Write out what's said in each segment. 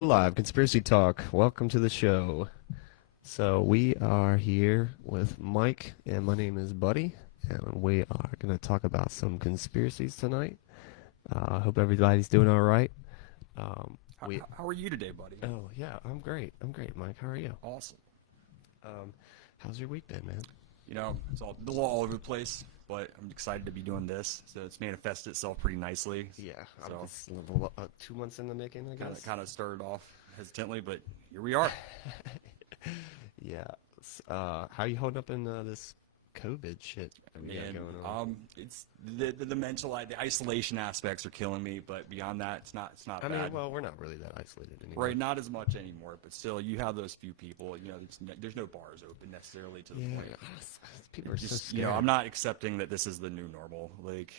Live Conspiracy Talk. Welcome to the show. So we are here with Mike, and my name is Buddy, and we are going to talk about some conspiracies tonight. I hope everybody's doing all right. How, We. how are you today, buddy? Oh yeah, I'm great. I'm great, Mike. How are you? Awesome. Um, how's your week been, man? It's a little all over the place, but I'm excited to be doing this. So it's manifested itself pretty nicely. Yeah, I'm So just 2 months in the making, I kind guess. of kind of started off hesitantly, but here we are. Yeah. How you holding up in this COVID shit that we got And going on? it's the mental, the isolation aspects are killing me, but beyond that, it's not I bad. mean, well, we're not really that isolated anymore. Right, not as much anymore, but still, you have those few people. There's no bars open necessarily to the Yeah, point. people are so Just scared. I'm not accepting that this is the new normal. Like,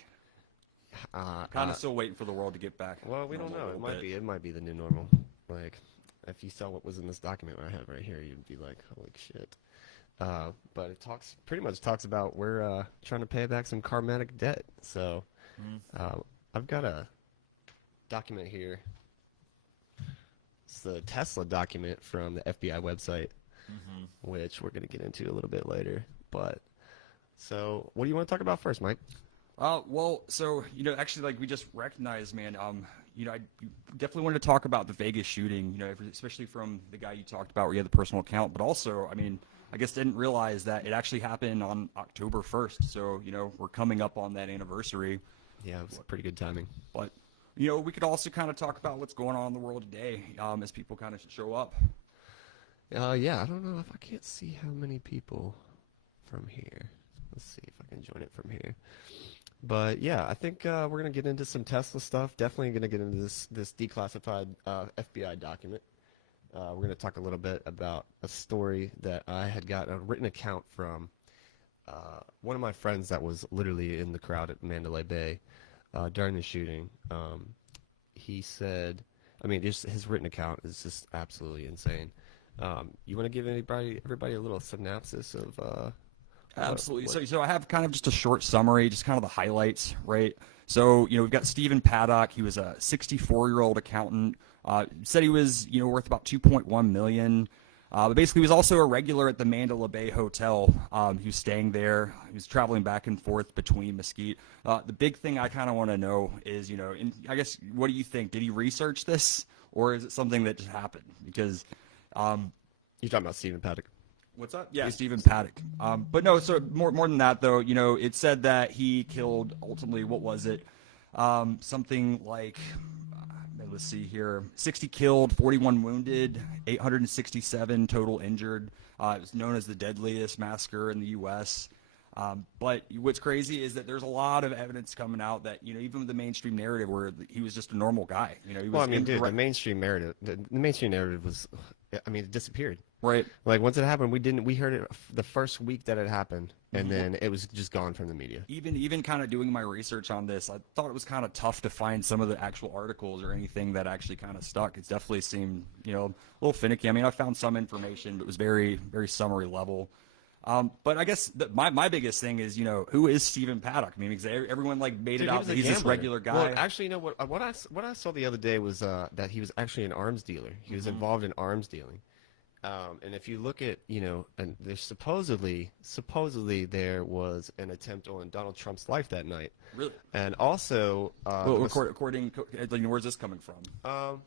kind of still waiting for the world to get back. Well, we don't normal a know. little bit. It might be the new normal. Like, if you saw what was in this document I have right here, you'd be like, "Holy shit!" But it pretty much talks about we're trying to pay back some karmatic debt. So, I've got a document here. It's the Tesla document from the FBI website, which we're gonna get into a little bit later. But so, what do you want to talk about first, Mike? Actually, like we just recognized, man. I definitely wanted to talk about the Vegas shooting. Especially from the guy you talked about, where you had the personal account, but also, I guess didn't realize that it actually happened on October 1st. So, we're coming up on that anniversary. Yeah, it was pretty good timing. But, we could also kind of talk about what's going on in the world today, as people kind of show up. Yeah, I don't know if I can't see how many people from here. Let's see if I can join it from here. But yeah, I think we're gonna get into some Tesla stuff. Definitely gonna get into this declassified FBI document. We're gonna talk a little bit about a story that I had got a written account from one of my friends that was literally in the crowd at Mandalay Bay during the shooting. He said, just his written account is just absolutely insane. You want to give everybody a little synopsis of Absolutely. So I have kind of just a short summary, just kind of the highlights, right? So, we've got Stephen Paddock. He was a 64-year-old accountant. Said he was, worth about 2.1 million. But basically, he was also a regular at the Mandalay Bay Hotel. He was staying there. He was traveling back and forth between Mesquite. The big thing I kind of want to know is, I guess, what do you think? Did he research this, or is it something that just happened? Because you're talking about Stephen Paddock. what's up? Yeah, Stephen Paddock. But no, so more than that, though, it said that he killed, ultimately, what was it? Something like, let's see here, 60 killed, 41 wounded, 867 total injured. It was known as the deadliest massacre in the U.S. But what's crazy is that there's a lot of evidence coming out that, even with the mainstream narrative where he was just a normal guy. He was The mainstream narrative was, it disappeared. Right. Like once it happened, we heard it the first week that it happened, and then it was just gone from the media. Even kind of doing my research on this, I thought it was kind of tough to find some of the actual articles or anything that actually kind of stuck. It definitely seemed, a little finicky. I found some information, but it was very, very summary level. But I guess my biggest thing is, who is Stephen Paddock? Because everyone made it out that he's this regular guy. Well, actually, what I saw the other day was that he was actually an arms dealer. He was involved in arms dealing. And if you look at, and there's supposedly there was an attempt on Donald Trump's life that night. Really? And also, according, where's this coming from?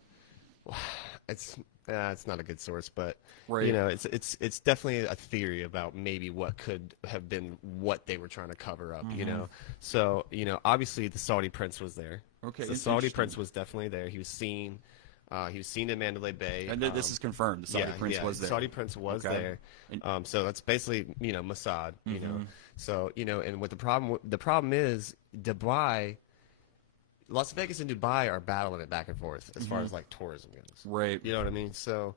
it's not a good source, but Right. it's definitely a theory about maybe what could have been what they were trying to cover up. So obviously the Saudi prince was there. Okay, the Saudi prince was definitely there. He was seen. He was seen in Mandalay Bay. And this is confirmed. The Saudi prince was there. Saudi prince was there. So that's basically, Mossad, So, and what the problem is Dubai, Las Vegas and Dubai are battling it back and forth as far as tourism goes. Right. You know what I mean? So,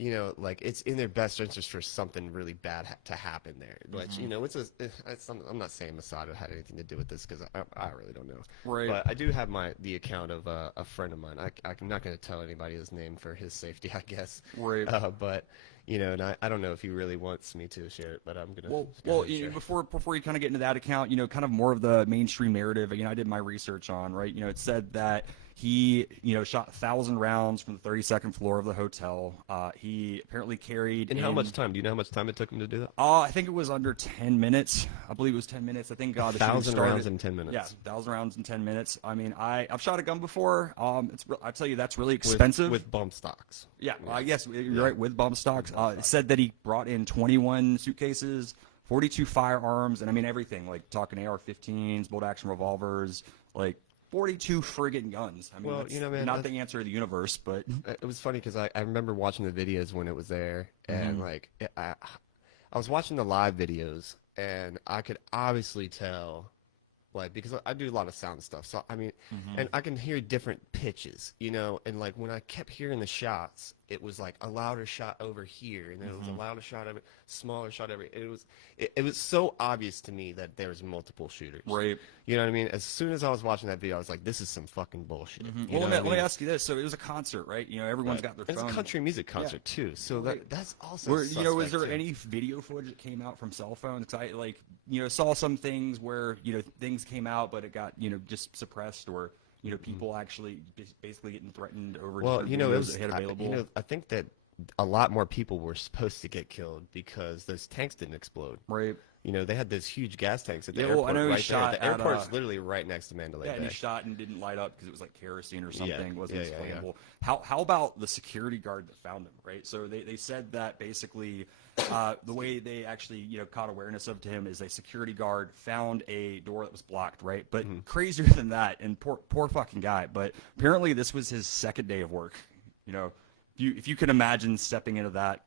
it's in their best interest for something really bad to happen there. Which, I'm not saying Mossad had anything to do with this because I really don't know. Right. But I do have the account of a friend of mine. I'm not going to tell anybody his name for his safety, I guess. Right. But and I don't know if he really wants me to share it, but I'm gonna. Before you kind of get into that account, kind of more of the mainstream narrative. I did my research on, right. It said that He, shot 1,000 rounds from the 32nd floor of the hotel. He apparently carried. In how much time? Do you know how much time it took him to do that? I think it was under 10 minutes. I believe it was 10 minutes. I think the shooting 1,000 started- rounds in 10 minutes. Yeah, 1,000 rounds in 10 minutes. I mean, I've shot a gun before. I tell you, that's really expensive. With bump stocks. Yeah, yes, you're right, with bump stocks. It said that he brought in 21 suitcases, 42 firearms, and I mean everything, like talking AR-15s, bolt-action revolvers, like 42 friggin' guns. I mean, Well, that's you know, man, not the answer of the universe, but It was funny because I remember watching the videos when it was there, and like I was watching the live videos, and I could obviously tell, like, because I do a lot of sound stuff, so I mean, and I can hear different pitches, and like when I kept hearing the shots, it was like a louder shot over here, and then it was a louder shot over, smaller shot over. It was so obvious to me that there was multiple shooters. right. You know what I mean? As soon as I was watching that video, I was like, this is some fucking bullshit. You Well, know let what I me mean? ask you this. So it was a concert, right? Everyone's got their It's phone. a country music concert too, so that's also Where, is suspect, there too. any video footage that came out from cell phones? 'Cause I saw some things where, things came out, but it got, just suppressed, or, people actually basically getting threatened over Well, different it videos was that they had available. I think that a lot more people were supposed to get killed because those tanks didn't explode. Right. They had those huge gas tanks at the Yeah, well, I airport know he right shot there. The at, airport's literally right next to Mandalay Yeah, and he Bay. shot and didn't light up because it was like kerosene or something. Wasn't yeah, yeah. explainable. How about the security guard that found him, right? So they said that basically the way they actually, caught awareness of him is a security guard found a door that was blocked, right? But crazier than that, and poor fucking guy, but apparently this was his second day of work. If you can imagine stepping into that.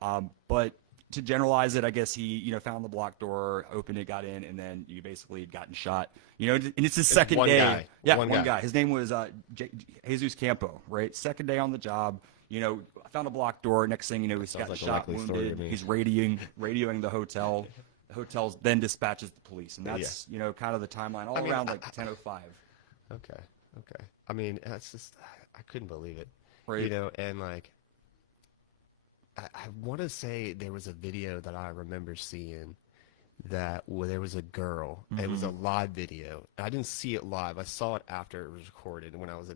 But to generalize it, I guess he, found the blocked door, opened it, got in, and then you basically had gotten shot. And it's his second one day. guy. Yeah, One one guy. guy. His name was Jesus Campo, right? Second day on the job. I found a blocked door. Next thing you know, he's got like a shot, likely story to wounded. me. He's radioing the hotel. The hotel then dispatches the police, and that's kind of the timeline all around like 10:05. Okay. I mean, that's just I couldn't believe it. Right. And like I want to say there was a video that I remember seeing where there was a girl. It was a live video. I didn't see it live. I saw it after it was recorded when I was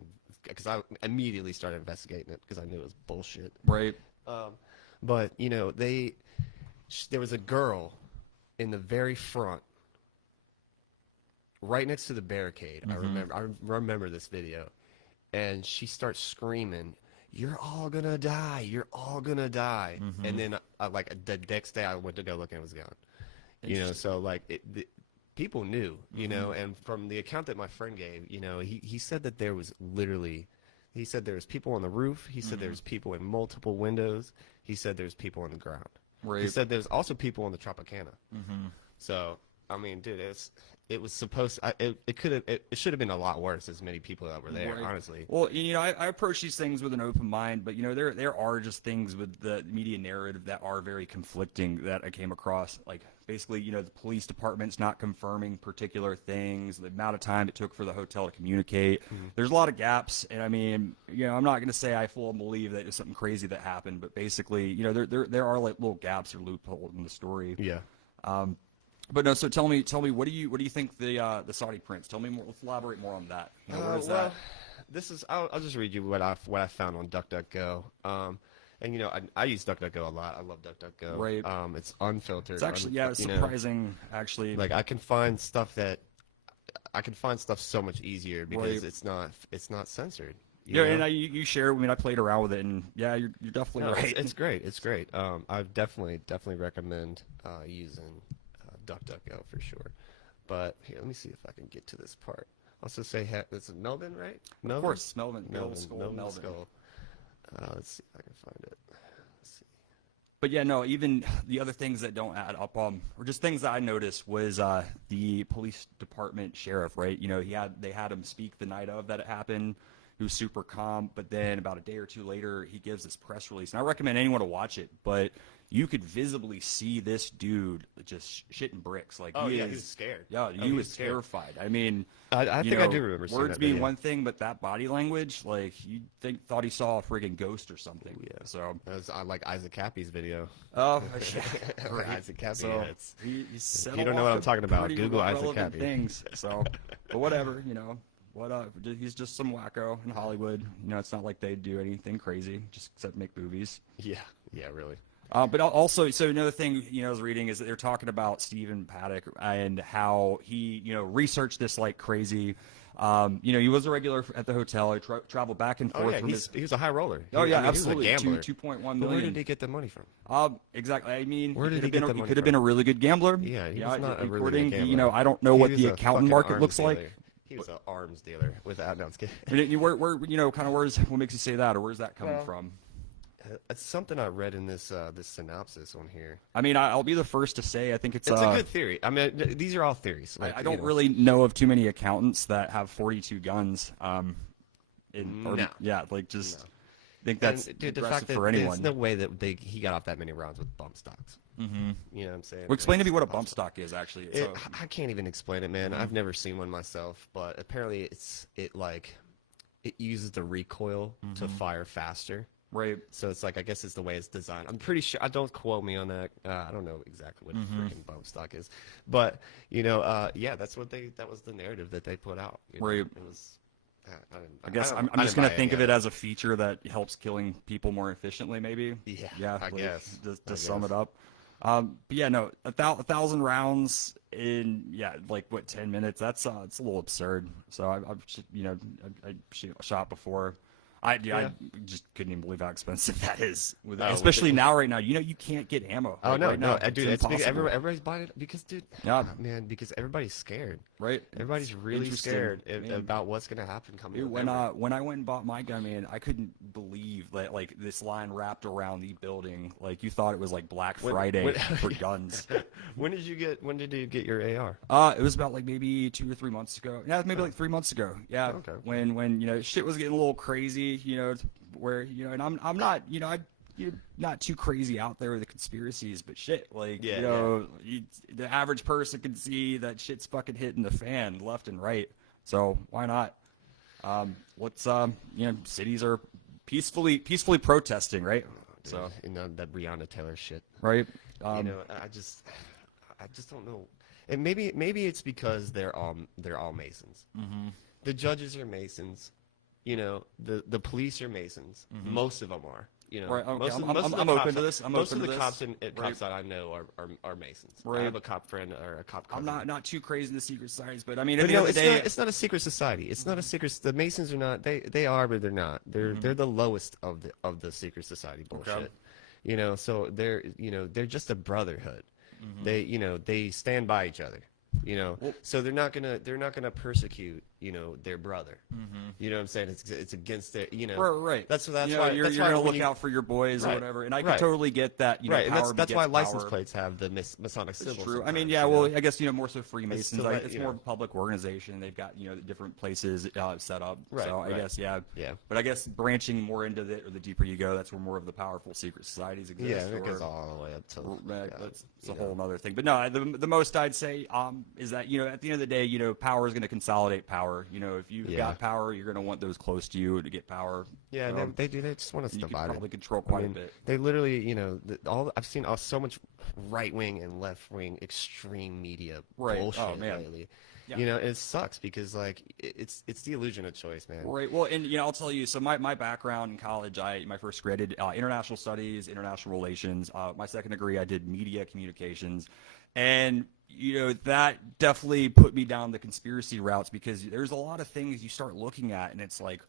because I immediately started investigating it because I knew it was bullshit. Right. But there was a girl in the very front, right next to the barricade. I remember this video, and she starts screaming, "You're all gonna die! You're all gonna die!" And then, like the next day, I went to go look, and it was gone. So like people knew, and from the account that my friend gave, he said that there was literally. He said there was people on the roof. He said there was people in multiple windows. He said there's people on the ground. Right. He said there's also people on the Tropicana. So I mean, dude, it was supposed. It should have been a lot worse. As many people that were there, Right. honestly. Well, I approach these things with an open mind, but there are just things with the media narrative that are very conflicting that I came across. Like basically, the police department's not confirming particular things, the amount of time it took for the hotel to communicate. There's a lot of gaps, and I mean, I'm not going to say I full believe that it's something crazy that happened, but basically, there are like little gaps or loopholes in the story. Yeah. But no, so tell me, what do you think the Saudi prince? Tell me more. Let's elaborate more on that. What is that? This is. I'll just read you what I found on DuckDuckGo. And I use DuckDuckGo a lot. I love DuckDuckGo. Right. It's unfiltered. It's actually it's surprising. Actually, Like I can find stuff so much easier because Right. it's not censored. Yeah, know? and you share. I mean, I played around with it, and yeah, you're definitely No, right. it's great. It's great. I definitely recommend using DuckDuckGo for sure. But here, let me see if I can get to this part. Also say it's Melvin, right? Melvin? Of course, Melvin. Melvin Melvin. Skull. Let's see if I can find it. Let's see. But yeah, no. Even the other things that don't add up, or just things that I noticed was the police department sheriff. Right? They had him speak the night of that it happened. He was super calm, but then about a day or two later, he gives this press release, and I recommend anyone to watch it. But you could visibly see this dude just shitting bricks. Like Oh he yeah, is, he was scared. Yeah, Oh, he was scared. terrified. I mean, I think I do remember seeing words that being video. one thing, but that body language, like you thought he saw a friggin' ghost or something. Yeah. So, I like Isaac Cappy's video. oh, Where Isaac Cappy. so yeah, he said you a don't know lot what I'm of talking about, pretty Google Isaac relevant Cappy. things. So, but whatever, What he's just some wacko in Hollywood. You know, it's not like they do anything crazy, just except make movies. Yeah, yeah, really. But also, so another thing, you know, I was reading is that they're talking about Stephen Paddock and how he, you know, researched this like crazy. You know, he was a regular at the hotel. He traveled back and Oh forth yeah, from his. he was a high roller. Oh yeah, I mean, absolutely. He was a gambler. 2.1 But million. where did he get the money from? Exactly. I mean, Where did he he get the he money could have from? been a really good gambler. Yeah, he was not a really good according, gambler. You know, I don't know He what was the a accountant fucking market arms looks like. dealer. He was an arms dealer. Without, no, I'm just kidding. And where you know, kind of what makes you say that, or where's that coming Well, from? It's something I read in this this synopsis on here. I mean, I'll be the first to say I think it's It's a good theory. I mean, these are all theories. Like, I don't you know. really know of too many accountants that have 42 guns. No. Yeah, like just No. think that's And, dude, the aggressive fact that for there's anyone. no way that he got off that many rounds with bump stocks. Mm-hmm. You know what I'm saying? Well, explain to me It's what a bump stock is actually. It, I can't even explain it, man. I've never seen one myself, but apparently it uses the recoil to fire faster. Right. So it's like, I guess it's the way it's designed. I'm pretty sure. Don't quote me on that. I don't know exactly what freaking bump stock is, but you know, yeah, that was the narrative that they put out. You know? Right. It was. I guess I'm I just didn't gonna buy think any of it as a feature that helps killing people more efficiently, maybe. Yeah, Yeah. I guess. To sum it up. But yeah, no, 1,000 rounds in like what 10 minutes? That's it's a little absurd. So I've you know I shot before. I just couldn't even believe how expensive that is, especially now. Right now, you know, you can't get ammo. Oh like, no, right now, dude, it's because impossible. everybody's buying it because, dude, Yeah. man, because everybody's scared. Right. Everybody's really Interesting. scared Man. about what's gonna happen coming. Dude, November. when I went and bought my gun, man, I couldn't believe that like this line wrapped around the building. Like you thought it was like Black Friday for guns. When did you get your AR? It was about like maybe 2 or 3 months ago. Yeah, maybe like 3 months ago. Yeah. Okay. When you know shit was getting a little crazy, you know, where you know, and I'm not, you know, you're not too crazy out there with the conspiracies, but shit, like Yeah, you know, the average person can see that shit's fucking hitting the fan left and right. So why not? Let's you know, cities are peacefully protesting, right? Dude, So you know that Breonna Taylor shit. right. You know, I just don't know. And maybe it's because they're all Masons. Mm-hmm. The judges are Masons. You know, the police are Masons. Most of them are. You know, Right, okay, most of I'm the open cops- to this. I'm most open of to the this. cops Right. cops that I know are Masons. I Right. have a cop friend or a cop cousin. I'm not too crazy in the secret societies, but I mean, But at the no, end of the day, it's not a secret society. It's not a secret. The Masons are not. They are, but they're not. They're the lowest of the secret society bullshit. Okay. You know, so they're just a brotherhood. They stand by each other. You know, so they're not gonna persecute their brother. You know what I'm saying? It's against their right. That's You know, why you're that's gonna why when look you- out for your boys or Right, whatever, and I can right. totally get that. You know, right, and power that's why begets license power. plates have the Masonic It's symbol. true. I sometimes, mean, you yeah. know? Well, I guess more so Freemasons. still Like, like, it's more of a public organization. They've got different places set up. Right, So I right. guess yeah. Yeah. But I guess branching more into the deeper you go, that's where more of the powerful secret societies exist. Yeah, it or- goes all the way up to. That's a whole other thing. But no, the most I'd say is that at the end of the day, power is going to consolidate power. If you've Yeah. got power, you're going to want those close to you to get power. Yeah, So, and they do. They just want us you can divided. probably control I quite mean, a bit. They literally, I've seen so much right wing and left wing extreme media Right. bullshit Oh, man. lately. Yeah. It sucks because like it's the illusion of choice, man. Right. Well, and I'll tell you. So my background in college, my first degree I did international studies, international relations. My second degree I did media communications, and that definitely put me down the conspiracy routes because there's a lot of things you start looking at, and it's like,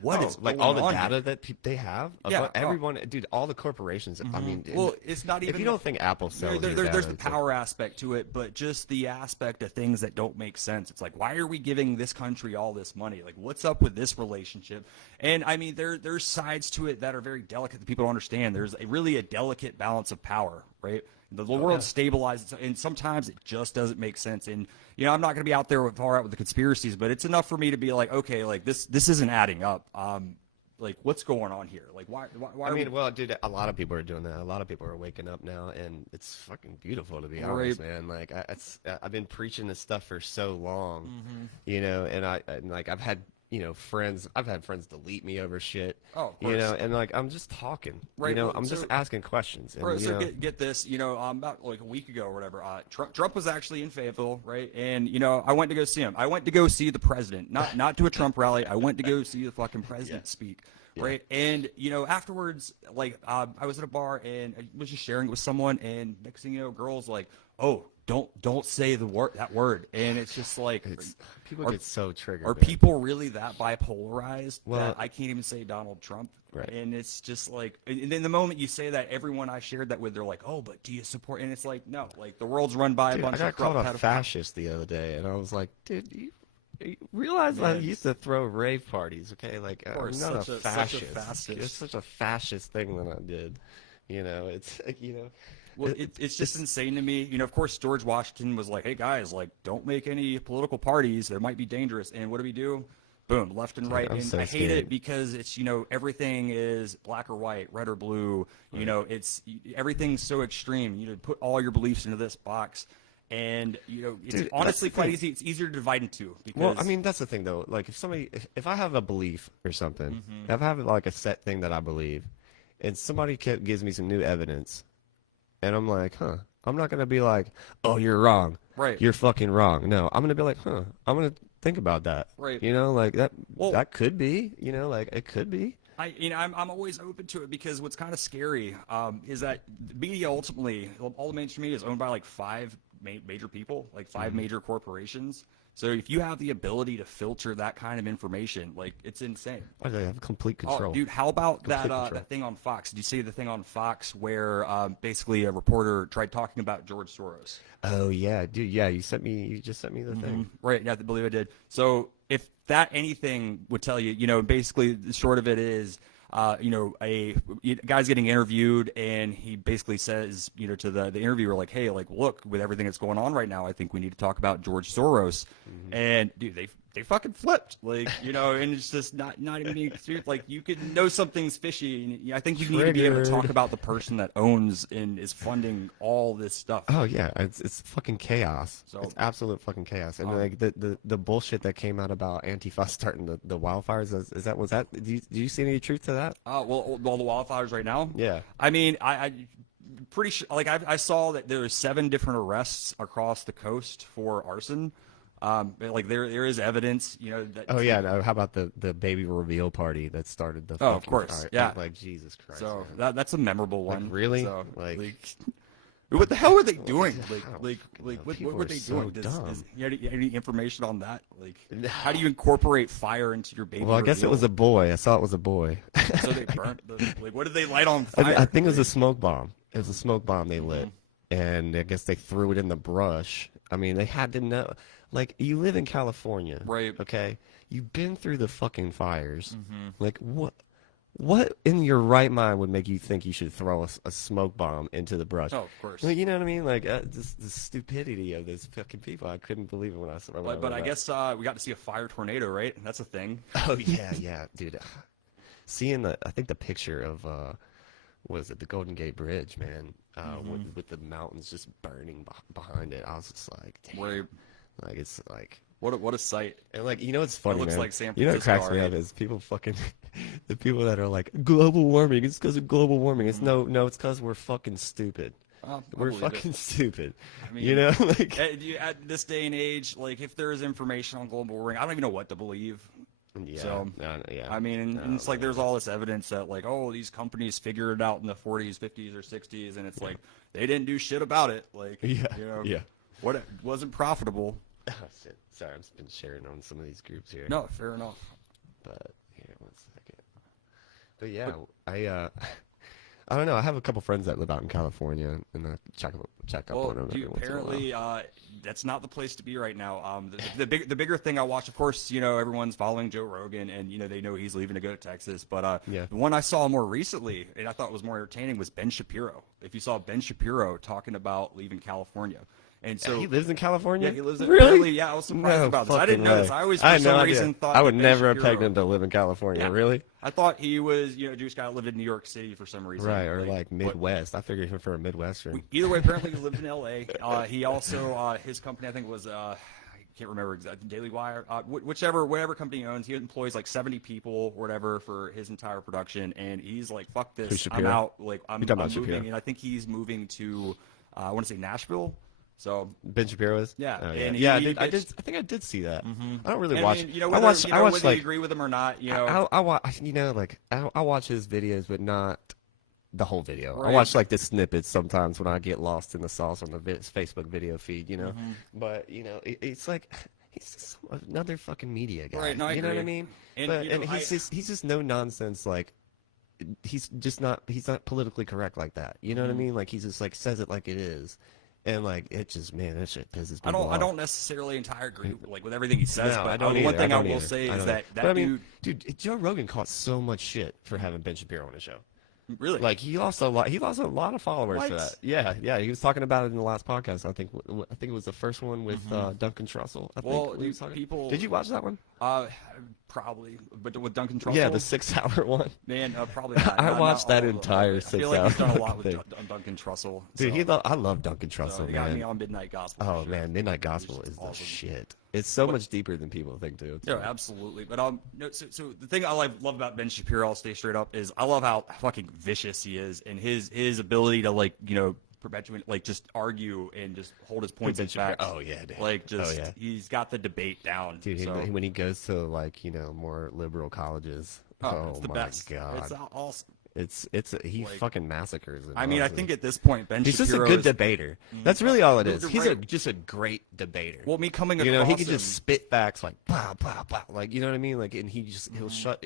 what is like going all the on data here? that they have? Yeah, About everyone, dude, all the corporations. I mean, Well, it's not even. if you don't think Apple sells you there's data, the it's like- power aspect to it, but just the aspect of things that don't make sense. It's like, why are we giving this country all this money? Like, what's up with this relationship? And I mean, there's sides to it that are very delicate that people don't understand. There's really a delicate balance of power, right? The world stabilizes, and sometimes it just doesn't make sense. And I'm not going to be out there far out with the conspiracies, but it's enough for me to be like, okay, like this isn't adding up. Like, what's going on here? Like, why I are mean, we... well, dude, a lot of people are doing that. A lot of people are waking up now, and it's fucking beautiful to be honest, man. Like, I've been preaching this stuff for so long, Mm-hmm. and I've had friends. I've had friends delete me over shit. Oh, of You course. know, and like I'm just talking. Right, I'm so- just asking questions. And Right, so get this, about like a week ago or whatever, Trump was actually in Fayetteville, right? And I went to go see him. I went to go see the president, not to a Trump rally. I went to go see the fucking president speak, right? And afterwards, like I was at a bar and I was just sharing it with someone, and next thing you know, girls like, oh, don't say that word, and it's just like people are- get so triggered. Are man. people really that bipolarized Well- that I can't even say Donald Trump? Right. And it's just like, and then the moment you say that, everyone I shared that with, they're like, oh, but do you support? And it's like, no, like the world's run by Dude, a bunch I got of corrupt called a pedophiles. fascist the other day, and I was like, dude, you realize I Man. used to throw rave parties, okay? Like, course, I'm not such a a- such a fascist. fascist. It's such a fascist thing that I did. It's like, Well, it's just insane to me. Of course, George Washington was like, hey, guys, like, don't make any political parties. They might be dangerous. And what do we do? Boom, left and right. I'm And so I hate scared. it because it's, everything is black or white, red or blue. It's everything's so extreme. You put all your beliefs into this box. And, it's Dude, honestly that's the quite thing. easy. It's easier to divide into two. Because, well, I mean, that's the thing, though. Like, if I have a belief or something, Mm-hmm. if I have like a set thing that I believe, and somebody gives me some new evidence, and I'm like, huh, I'm not gonna be like, oh, you're wrong, Right. You're fucking wrong. No, I'm gonna be like, huh, I'm gonna think about that, Right. Like that. Well- that could be, like it could be. I'm always open to it because what's kind of scary is that the media ultimately, all the mainstream media is owned by like five major people, like 5 major corporations. So if you have the ability to filter that kind of information, like it's insane. They have complete control. Oh, dude, how about Complete that control. that thing on Fox? Did you see the thing on Fox where basically a reporter tried talking about George Soros? Oh yeah, dude. Yeah, you just sent me the thing. Right, yeah, I believe I did. So if that anything would tell you, basically the short of it is, a guy's getting interviewed and he basically says, to the interviewer, like, hey, like, look, with everything that's going on right now, I think we need to talk about George Soros. And dude, they fucking flipped, like, and it's just not even being serious. Like, you could know something's fishy. And I think you need to be able to talk Triggered. about the person that owns and is funding all this stuff. Oh yeah, it's fucking chaos. So- It's absolute fucking chaos. And like the bullshit that came out about Antifa starting the wildfires, was that? Do you see any truth to that? Well, the wildfires right now. Yeah. I mean, I pretty sure. Like I saw that there are 7 different arrests across the coast for arson. Like there is evidence, that. Oh yeah. No, how about the baby reveal party that started the? Oh, of fucking course, fire? yeah. Like Jesus Christ. So man. that's a memorable Like, one. really? So, Like- what the hell were they doing? I don't fucking know. What People were are they so doing? dumb. You had any information on that? Like, how do you incorporate fire into your baby? Well, I guess it was a boy. I saw it was a boy. So they burnt. Like, what did they light on I, fire? I think it was a smoke bomb. It was a smoke bomb they lit, Mm-hmm. and I guess they threw it in the brush. I mean, they had to know. Like, you live in California, Right. Okay, you've been through the fucking fires. Mm-hmm. Like, what in your right mind would make you think you should throw a smoke bomb into the brush? Oh, of course. Like, you know what I mean? Like, just the stupidity of those fucking people. I couldn't believe it when I saw it. But I guess we got to see a fire tornado, right? That's a thing. Oh yeah, dude. Seeing I think the picture of what is it, the Golden Gate Bridge, man, with the mountains just burning behind it. I was just like, damn. Right. Like it's like, What a sight. and like, it's funny, looks man. like San You know what cracks me Francisco, up is people fucking the people that are like global warming. It's because of global warming. It's no, it's because we're fucking stupid. I We're believe it. fucking stupid. I mean, like at this day and age, like if there is information on global warming, I don't even know what to believe. yeah, So, yeah. I mean, and it's like there's all this evidence that like, oh, these companies figured it out in the 40s, 50s, or 60s, and it's like they didn't do shit about it. Like, Yeah. what it wasn't profitable. Oh, shit. Sorry, I've been sharing on some of these groups here. No, fair enough. But here, 1 second. But yeah, I don't know. I have a couple friends that live out in California, and I check up Well, on them. dude, every once in a while. apparently, that's not the place to be right now. The bigger thing I watch, of course, everyone's following Joe Rogan, and they know he's leaving to go to Texas. But Yeah. the one I saw more recently, and I thought was more entertaining, was Ben Shapiro. If you saw Ben Shapiro talking about leaving California, and so he lives in California. yeah, he lives in really. apparently, yeah, I was surprised No about this. I fucking didn't know way. this. I always, I for had no some idea. reason, thought I that would Ben never have Shapiro- pegged him to live in California. Yeah. Really? I thought he was, a Jewish guy that lived in New York City for some reason. Right, or like but- Midwest. I figured him for a Midwestern. Either way, apparently he lived in L.A. He also his company I think was can't remember exactly, Daily Wire, whatever company he owns, he employs like 70 people or whatever for his entire production, and he's like, fuck Who's this, I'm Shapiro? out, like I'm talking about moving, Shapiro? and I think he's moving to I want to say Nashville. So Ben Shapiro is? Yeah, Oh, and yeah. he I think I did see that. I don't really and, watch. I mean, you know, I whether, watch. you know, I watch whether like. you agree with him or not, you know. I watch. You know, like I watch his videos, but not the whole video. I Right. watch like the snippets sometimes when I get lost in the sauce on the Facebook video feed. You know, Mm-hmm. but you know, it's like he's just another fucking media guy. Right, no, I you know what I agree. mean? And, But, you know, he's just no nonsense. Like he's not politically correct like that. You know what I Mm-hmm. mean? Like he just like says it like it is. And like it just, man, that shit pisses people off. I don't necessarily entirely agree with everything he says, No, but I don't one either. thing I don't will either. say I is don't that either. But I mean, dude, Joe Rogan caught so much shit for having Ben Shapiro on the show. really, Like he lost a lot. He lost a lot of followers for What? that. Yeah. He was talking about it in the last podcast. I think it was the first one with Duncan Trussell. I think. Well, when he was talking. people- Did you watch that one? probably, but with Duncan Trussell, Yeah, the 6-hour one. man, probably not. I Not watched that all of them. entire I feel like he's 6 done a hour lot with thing. Duncan Trussell. Dude, so, I love Duncan so Trussell, they got me man. on Midnight Gospel. Oh for sure. man, Midnight Gospel Which is the awesome. shit. It's so much deeper than people think, too. Yeah, absolutely. But no, so the thing I love about Ben Shapiro, I'll stay straight up, is I love how fucking vicious he is and his ability to like, you know, perpetuate, like just argue and just hold his points Ben and Shapiro- facts. oh, yeah, dude. Like just Oh, yeah. he's got the debate down. Dude, so, when he goes to like, you know, more liberal colleges, it's the my best. god. It's awesome. He Like, fucking massacres it. I mean, I honestly. think at this point, Ben he's just a Shapiro good is, debater. That's really all it No, is. you're He's right. just a great debater. well, me coming You know, across he can just him- spit facts like blah blah blah, like you know what I mean. Like, and he'll shut.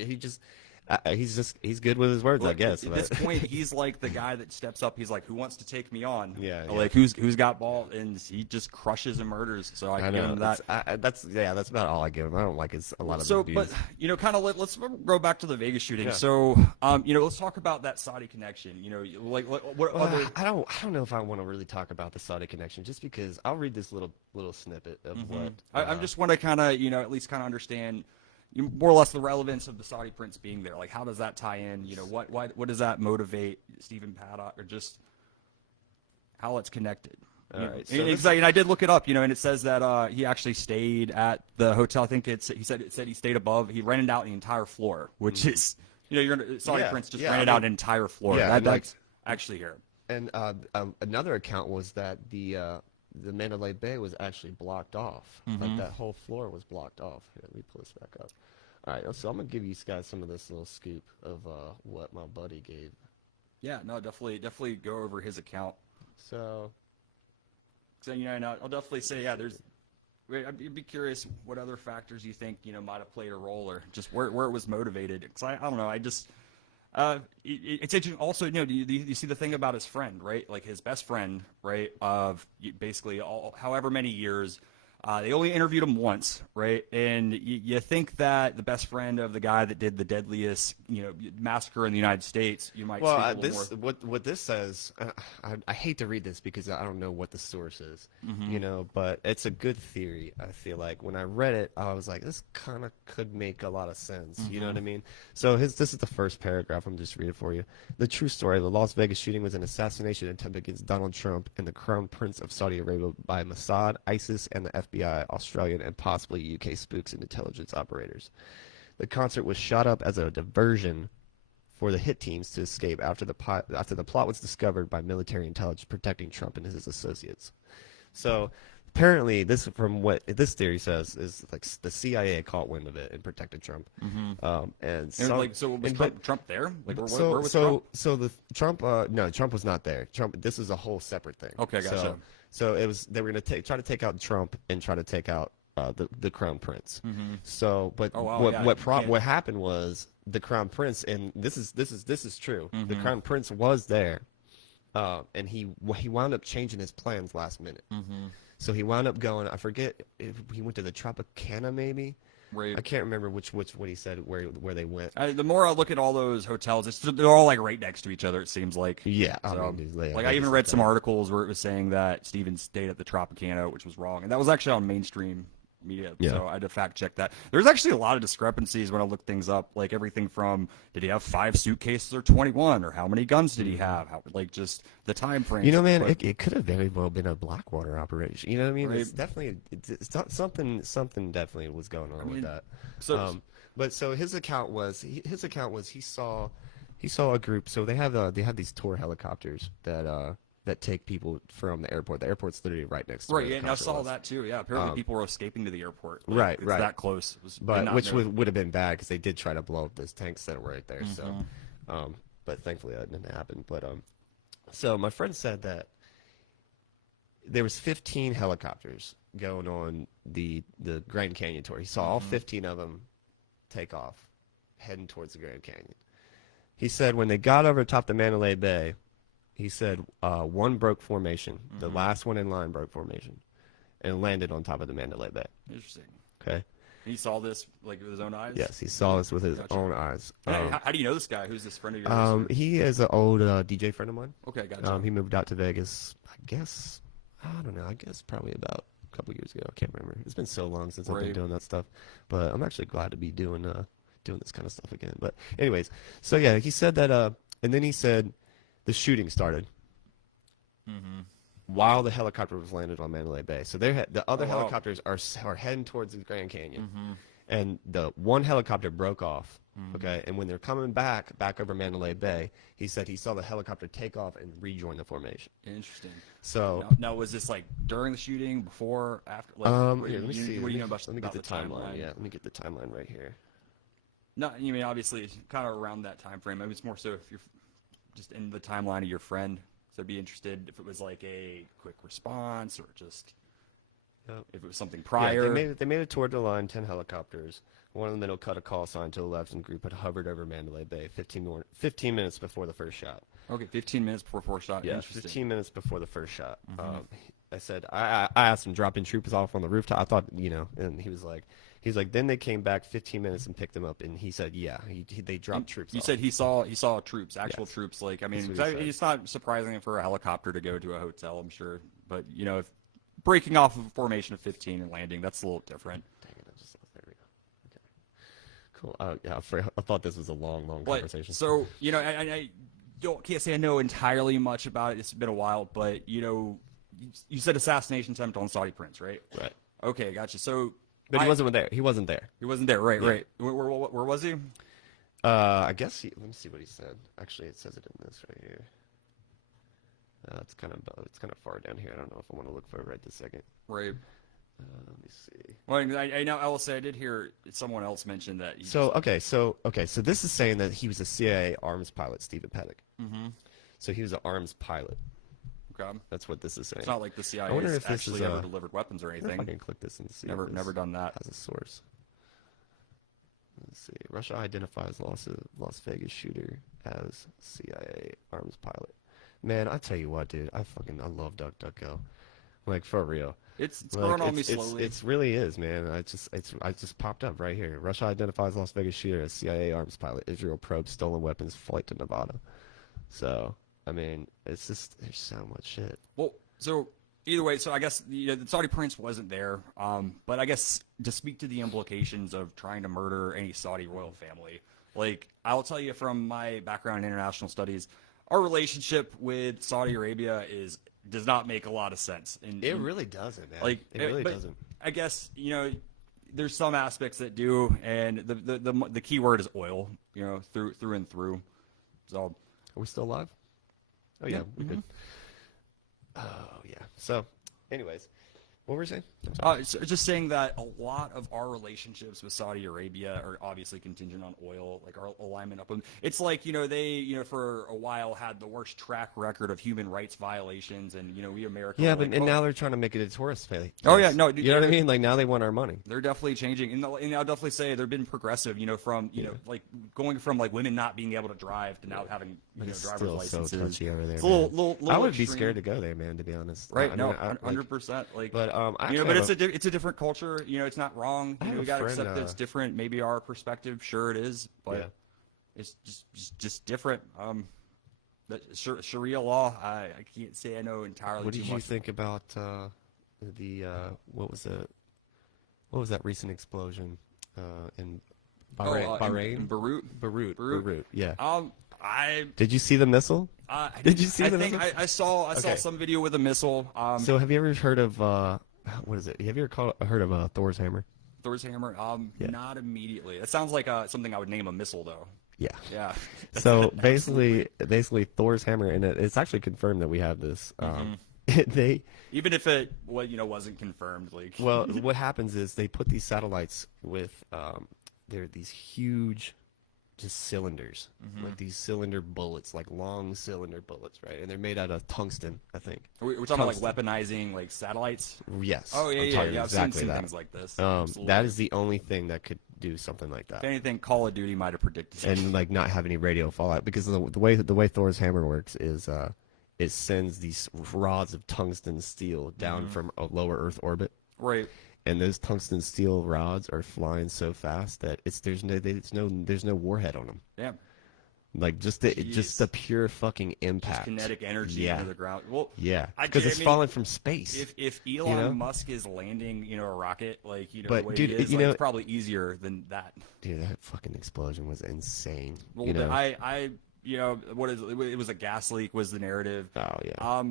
He's good with his words, I Look, guess. At but- this point, he's like the guy that steps up. He's like, "Who wants to take me on?" Yeah, yeah. Like who's got ball, and he just crushes and murders. So I I can give know him that. that's about all I give him. I don't like a lot of So, his but views. you know, kind of let's go back to the Vegas shooting. Yeah. So, you know, let's talk about that Saudi connection. You know, like what Well, other? I don't know if I want to really talk about the Saudi connection, just because I'll read this little snippet of what I just want to kind of, you know, at least kind of understand more or less the relevance of the Saudi prince being there. Like, how does that tie in? You know, what does that motivate Stephen Paddock, or just how it's connected? All You know, right, and, so and I did look it up, you know, and it says that he actually stayed at the hotel. I think it said he stayed above. He rented out the entire floor, which is, you know, you're Saudi Yeah, prince just yeah, rented I out mean- an entire floor. yeah, and, like- That's actually here. And another account was that the Mandalay Bay was actually blocked off. Like that whole floor was blocked off. Here, let me pull this back up. All right, so I'm gonna give you guys some of this little scoop of what my buddy gave. Yeah, no, definitely go over his account. So So, you know, and I'll definitely say, yeah, I'd be curious what other factors you think, you know, might have played a role, or just where it was motivated. Because I don't know, I just, it's interesting. Also, you know, you see the thing about his friend, right? Like his best friend, right? Of basically however many years. They only interviewed him once, right? And you think that the best friend of the guy that did the deadliest, you know, massacre in the United States, you might well, speak a little more. what this says, I hate to read this because I don't know what the source is, Mm-hmm. you know, but it's a good theory. I feel like when I read it, I was like, this kind of could make a lot of sense. You know what I Mm-hmm. mean? So this is the first paragraph. I'm just reading it for you. The true story: the Las Vegas shooting was an assassination attempt against Donald Trump and the Crown Prince of Saudi Arabia by Mossad, ISIS, and the FBI, Australian, and possibly UK spooks and intelligence operators. The concert was shot up as a diversion for the hit teams to escape after the plot was discovered by military intelligence protecting Trump and his associates. So apparently, this from what this theory says is like the CIA caught wind of it and protected Trump. And And some- like, so was and but- Trump there? Like, where so was so Trump? so the Trump no, Trump was not there. This is a whole separate thing. Okay, gotcha. So it was they were going to try to take out Trump and try to take out the Crown Prince. So, but Oh, wow, yeah, you can't- what happened was the Crown Prince, and this is true. The Mm-hmm. Crown Prince was there, and he wound up changing his plans last minute. Mm-hmm. So he wound up going. I forget if he went to the Tropicana, maybe. Right. I can't remember what he said where they went. The more I look at all those hotels, they're all like right next to each other. It seems like. Yeah, I So, mean, yeah, like I even read some articles where it was saying that Steven stayed at the Tropicana, which was wrong, and that was actually on mainstream media. Yeah. So I had to fact check that. There's actually a lot of discrepancies when I look things up, like everything from did he have 5 suitcases or 21, or how many guns did he have? How, like just the time frame. You know, man, it could have very well been a Blackwater operation. You know what I mean? Right. It's definitely it's not something definitely was going on with that. so- But so his account was he saw a group. So they have these tour helicopters that take people from the airport. The airport's literally right next to where Right, the yeah, and I concert saw was. that too. Yeah, apparently people were escaping to the airport. Like, Right, it's right. that close. It was But not which know. would have been bad because they did try to blow up those tanks that were right there. Mm-hmm. So, but thankfully that didn't happen. But so my friend said that there was 15 helicopters going on the Grand Canyon tour. He saw all 15 of them take off, heading towards the Grand Canyon. He said when they got over top the Mandalay Bay, he said one broke formation. The last one in line broke formation, and landed on top of the Mandalay Bay. Interesting. Okay. He saw this like with his own eyes. Yes, he saw this with his Gotcha. own eyes. How do you know this guy? Who's this friend of yours? He is an old DJ friend of mine. Okay, gotcha. He moved out to Vegas, I guess, I don't know, probably about a couple years ago. I can't remember. It's been so long since I've been Right. doing that stuff. But I'm actually glad to be doing this kind of stuff again. But anyways, so yeah, he said that, and then he said the shooting started while the helicopter was landed on Mandalay Bay. So the other Oh, wow. helicopters are heading towards the Grand Canyon. And the one helicopter broke off, okay? And when they're coming back over Mandalay Bay, he said he saw the helicopter take off and rejoin the formation. Interesting. So, Now, was this like during the shooting, before, after? Like, here, let me see. What do you know about, Let me get about the timeline. Yeah, let me get the timeline right here. No, you mean obviously kind of around that time frame. Maybe it's more so if you're just in the timeline of your friend. So I'd be interested if it was like a quick response or just Yep. if it was something Yeah, prior. they made it toward the line, 10 helicopters. One in the middle cut a call sign to the left, and the group had hovered over Mandalay Bay 15 minutes before the first shot. Okay, 15 minutes before fourth shot. Yeah, Interesting. 15 minutes before the first shot. I said, I asked him dropping troopers off on the rooftop. I thought, and he was like, then they came back 15 minutes and picked him up, and he said, yeah, they dropped troops You off. said he saw troops, actual Yes. troops. Like I mean, That's what he said. it's not surprising for a helicopter to go to a hotel, I'm sure. But if breaking off of a formation of 15 and landing, that's a little different. Dang it, there we go. Okay. Cool. Yeah, I thought this was a long But, conversation. so I can't say I know entirely much about it. It's been a while, but you said assassination attempt on Saudi prince, right? Right. Okay, gotcha. So, But he wasn't there. He wasn't there. He wasn't there, right? Right. Where was he? I guess let me see what he said. Actually, it says it in this right here. It's kind of far down here. I don't know if I want to look for it right this second. Right. Let me see. Well, I know. I will say I did hear someone else mention that. So this is saying that he was a CIA arms pilot, Stephen Paddock. Mm-hmm. So he was an arms pilot. Okay. That's what this is saying. It's not like the CIA I wonder has if this actually is, ever delivered weapons or I wonder if I anything. can click this and see. Never if this done that. Has a source. Let's see. Russia identifies Las Vegas shooter as CIA arms pilot. Man, I tell you what, dude. I love DuckDuckGo. Like, for real. It's Like, growing on me slowly. It's really is, man. I just popped up right here. Russia identifies Las Vegas shooter as CIA arms pilot. Israel probes stolen weapons flight to Nevada. So, I mean, it's just there's so much shit. Well, so either way, so I guess the Saudi prince wasn't there, but I guess to speak to the implications of trying to murder any Saudi royal family, like I'll tell you from my background in international studies, our relationship with Saudi Arabia does not make a lot of sense. It really doesn't, man. Like it really but doesn't. I guess there's some aspects that do, and the key word is oil, through and through. So Are we still alive? Oh yeah, we're good. Oh yeah. So, anyways, what were we saying? I'm sorry. so just saying that a lot of our relationships with Saudi Arabia are obviously contingent on oil, like our alignment up. It's like, they, for a while had the worst track record of human rights violations, and, we America. Yeah, were but like, now they're trying to make it a tourist place. Oh, yeah, no, you know what I mean? Like now they want our money. They're definitely changing, and I'll definitely say they've been progressive. From like going from like women not being able to drive to now having It's driver's still licenses. so touchy over there. It's a man. little I would extreme. be scared to go there, man. To be honest. Right? I No, mean, I- 100%. Like, But I but actually it's have it's a different culture. It's not wrong. I have We a got to friend, accept that it's different. Maybe our perspective, sure it is, but Yeah. it's just different. The Sharia law, I can't say I know entirely What too did you much. think about the what what was that recent explosion in Oh, Bahrain? in Beirut. Beirut. Yeah. I Did you see the missile? Did you see I the think missile? I saw Okay. some video with a missile. So have you ever heard of what is it? Have you ever heard of Thor's hammer? Thor's hammer. Yeah. Not immediately. It sounds like something I would name a missile though. Yeah. Yeah. So basically Thor's hammer, and it's actually confirmed that we have this. They Even if it wasn't confirmed, like well, what happens is they put these satellites with they're these huge just cylinders, like these cylinder bullets, like long cylinder bullets, right? And they're made out of tungsten, I think. we're talking about like weaponizing like satellites. Yes. Oh yeah, I'm yeah, talking yeah. I've exactly seen that. things like this. That Absolutely. is the only thing that could do something like that. If anything, Call of Duty might have predicted it. And like not have any radio fallout, because the way Thor's hammer works is it sends these rods of tungsten steel down from a lower Earth orbit, Right. and those tungsten steel rods are flying so fast that there's no warhead on them. Yeah. Like just the pure fucking impact. Kinetic energy Yeah. into the ground. Well, Yeah, I because mean, it's falling from space. If Elon know? Musk is landing, a rocket, like But, the way dude, he is, you like, know- it's probably easier than that. Dude, that fucking explosion was insane. Well, you know? what is it was a gas leak was the narrative. Oh yeah.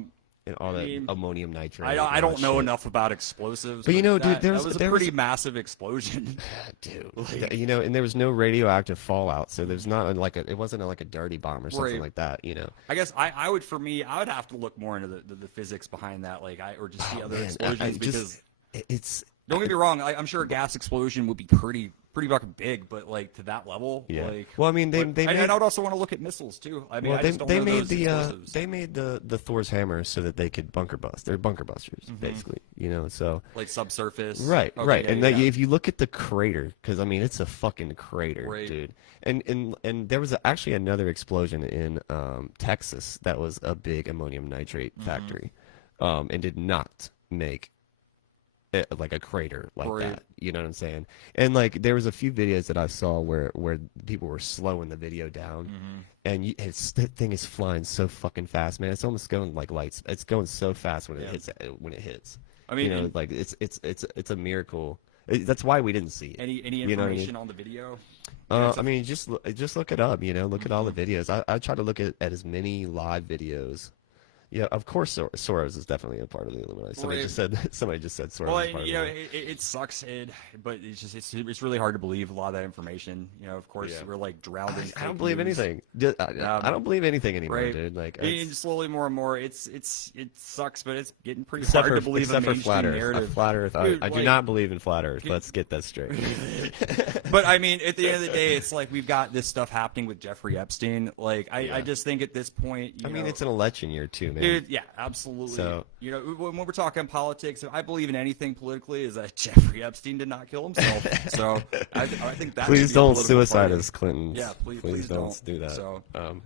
And all I that mean, ammonium nitrate. I and all don't that know shit. enough about explosives, But, you know, dude, that, there that was- was a there was- pretty massive explosion. Dude, and there was no radioactive fallout, so there's not it wasn't like a dirty bomb or something Right. like that, I guess I would have to look more into the physics behind that, or just see other Man, explosions just because it's don't get me wrong, I'm sure a gas explosion would be pretty fucking big, but like to that level, yeah. like. Well, I mean, they and made I would also want to look at missiles too. I mean, well, I just don't they know made those the explosives. they made the Thor's hammer so that they could bunker bust. They're bunker busters, basically. So like subsurface. right, Okay, right, yeah, and yeah. if you look at the crater, because I mean, it's a fucking crater, Right. dude. And there was actually another explosion in Texas that was a big ammonium nitrate factory, and did not make like a crater like Right. that. You know what I'm saying? And like there was a few videos that I saw where people were slowing the video down, and that thing is flying so fucking fast, man. It's almost going like lights. It's going so fast when it hits. I mean, and- like it's a miracle. That's why we didn't see it. Any You know what I mean? information on the video? I mean, just look it up. Look at all the videos. I try to look at as many live videos. Yeah, of course, Soros is definitely a part of the Illuminati. Somebody Right. just said Soros. Well, is part of the it sucks, but it's really hard to believe a lot of that information. Of course, Yeah. we're like drowned in. I don't fake believe news. anything. I don't believe anything anymore, Right. dude. Like, And slowly, more and more, it sucks, but it's getting pretty except hard for, to believe except a for mainstream flat Earth. narrative. Flat Earth. Dude, I do like- not believe in flat Earth. Let's get that straight. But I mean, at the end of the day, it's like we've got this stuff happening with Jeffrey Epstein. Like, Yeah. I just think at this point, I mean, it's an election year too, man. Dude, yeah, absolutely. So- when we're talking politics, if I believe in anything politically, is that Jeffrey Epstein did not kill himself. So I think that. Please should be a don't political suicide party. us, Clinton. Yeah, please don't do that. So- Um,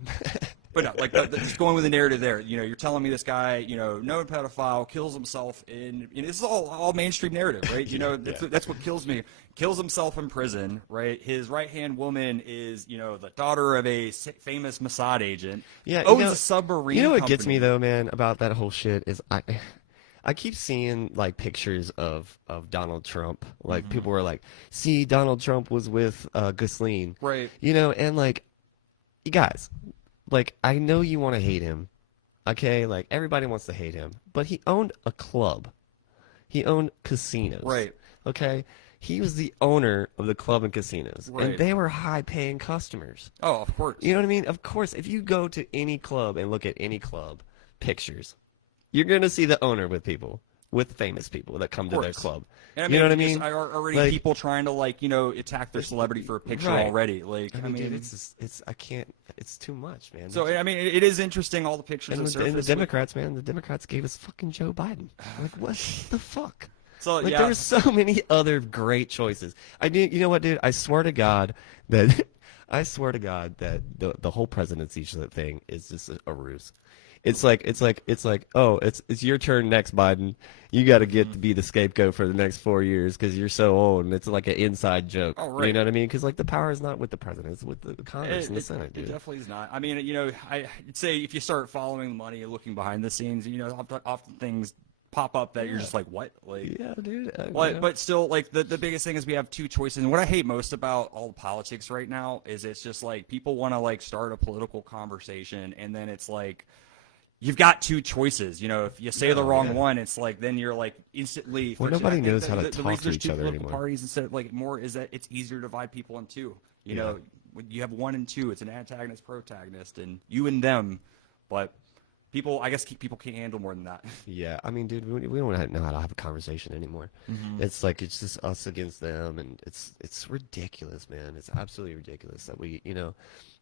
But no, like just going with the narrative there, you're telling me this guy, known pedophile, kills himself in. This is all mainstream narrative, right? That's what kills me. Kills himself in prison, right? His right hand woman is, the daughter of a famous Mossad agent. Yeah, owns a submarine. You know what gets me company. though, man, about that whole shit is I keep seeing like pictures of Donald Trump. Like people were like, "See, Donald Trump was with Ghislaine," Right. And like, you guys, like I know you want to hate him, okay? Like everybody wants to hate him, but he owned a club, he owned casinos, Right. Okay, he was the owner of the club and casinos, Right. and they were high-paying customers. Oh, of course. You know what I mean? Of course, if you go to any club and look at any club pictures, you're going to see the owner with famous people that come to their course. club. And I mean, you know what I just mean? Already Like- people trying to attack their celebrity for a picture Right. already. Like, I mean, dude, I can't. It's too much, man. So I mean, it is interesting all the pictures and that the surface. Democrats, man, the Democrats gave us fucking Joe Biden. Like, what the fuck? So Like, yeah, there were so many other great choices. You know what, dude? I swear to God that the whole presidency thing is just a ruse. It's like, oh, it's your turn next, Biden. You got to get to be the scapegoat for the next 4 years because you're so old, and it's like an inside joke. Oh, right. You know what I mean? Because like the power is not with the president; it's with the Congress and the It Senate, dude. definitely is not. I mean, I'd say if you start following the money and looking behind the scenes, often things pop up that you're just like, what? Like, Yeah, dude. but still, like the biggest thing is we have two choices. And what I hate most about all the politics right now is it's just like people want to like start a political conversation, and then it's like you've got two choices. You know, if you say the wrong one, it's like then you're like instantly. Well, nobody I think knows the, how to the talk reason to there's each two other political anymore. parties instead of like more is that it's easier to divide people in two. You know, when you have one and two, it's an antagonist, protagonist, and you and them. But people, I guess, people can't handle more than that. Yeah, I mean, dude, we don't know how to have a conversation anymore. It's like it's just us against them, and it's ridiculous, man. It's absolutely ridiculous that we,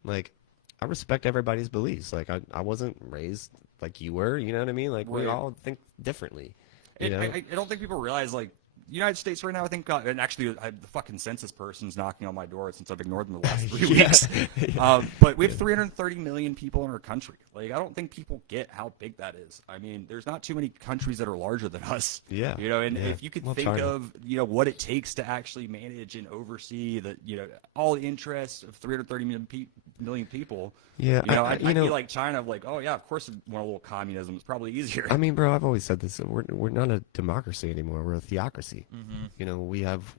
like, I respect everybody's beliefs. Like, I wasn't raised like you were, you know what I mean? Like, we Right. all think differently. You know? I don't think people realize like the United States right now. I think, and actually, the fucking census person's knocking on my door since I've ignored them the last 3 weeks. But we have 330 million people in our country. Like, I don't think people get how big that is. I mean, there's not too many countries that are larger than us. Yeah, You know, and yeah. if you could Well, think China. of, what it takes to actually manage and oversee the, all the interests of 330 million people. Yeah, I'd be like China, of like, oh yeah, of course, want a little communism. It's probably easier. I mean, bro, I've always said this. We're not a democracy anymore. We're a theocracy. You know, we have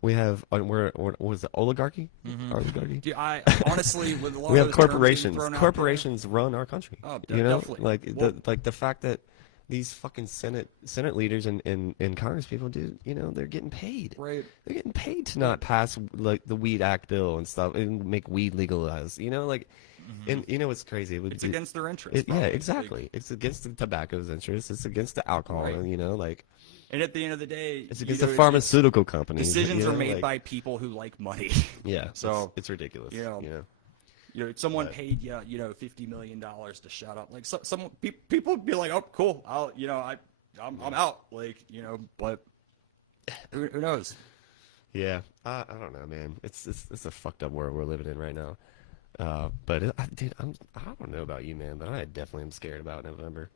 we're what was it, oligarchy? Oligarchy. Dude, I honestly, with a lot We of have those terms being corporations. thrown out Corporations run our country. Oh, you know, definitely. like Well- the fact that these fucking Senate leaders and Congress people do, they're getting paid. there, right? They're getting paid to not pass like the Weed Act bill and stuff and make weed legalized. And it's crazy. It's against their interests. Yeah, probably. exactly. Like, It's against the tobacco's interests. It's against the alcohol. Right. Like and at the end of the day, it's against you the know, pharmaceutical companies. decisions you know, are made like- by people who like money. Yeah. So, it's ridiculous. If someone paid you, $50 million to shut up. Like some people would be like, oh, cool. I'm out. Like, but who knows? Yeah. I don't know, man. It's a fucked up world we're living in right now. But dude, I don't know about you, man, but I definitely am scared about November.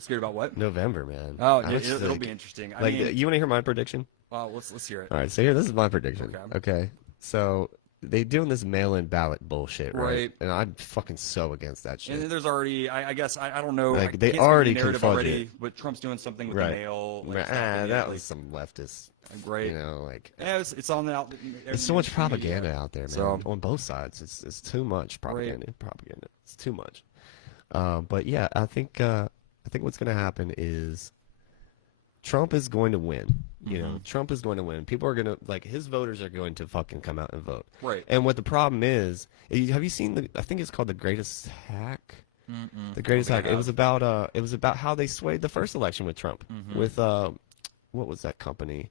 Scared about what? November, man. Oh, I just, it'll like- be interesting. I Like, mean, you want to hear my prediction? well, let's hear it. All right, so this is my prediction. Okay. Okay. So they doing this mail-in ballot bullshit, right? Right. And I'm fucking so against that shit. And then there's already, I guess, I don't know. Like, I they can't speak to the already narrative confudged already, it. but Trump's doing something with Right. the mail. Like, Right. stopping it, That like, was some leftist. Right. Like Yeah, it's on the out. there's so much propaganda out there, man. So- On both sides, it's too much propaganda. Propaganda. It's too much. But yeah, I think what's gonna happen is Trump is going to win. Trump is going to win. People are gonna his voters are going to fucking come out and vote. Right. And what the problem is, have you seen I think it's called The Greatest Hack. The Greatest Hack. It was about how they swayed the first election with Trump. With what was that company?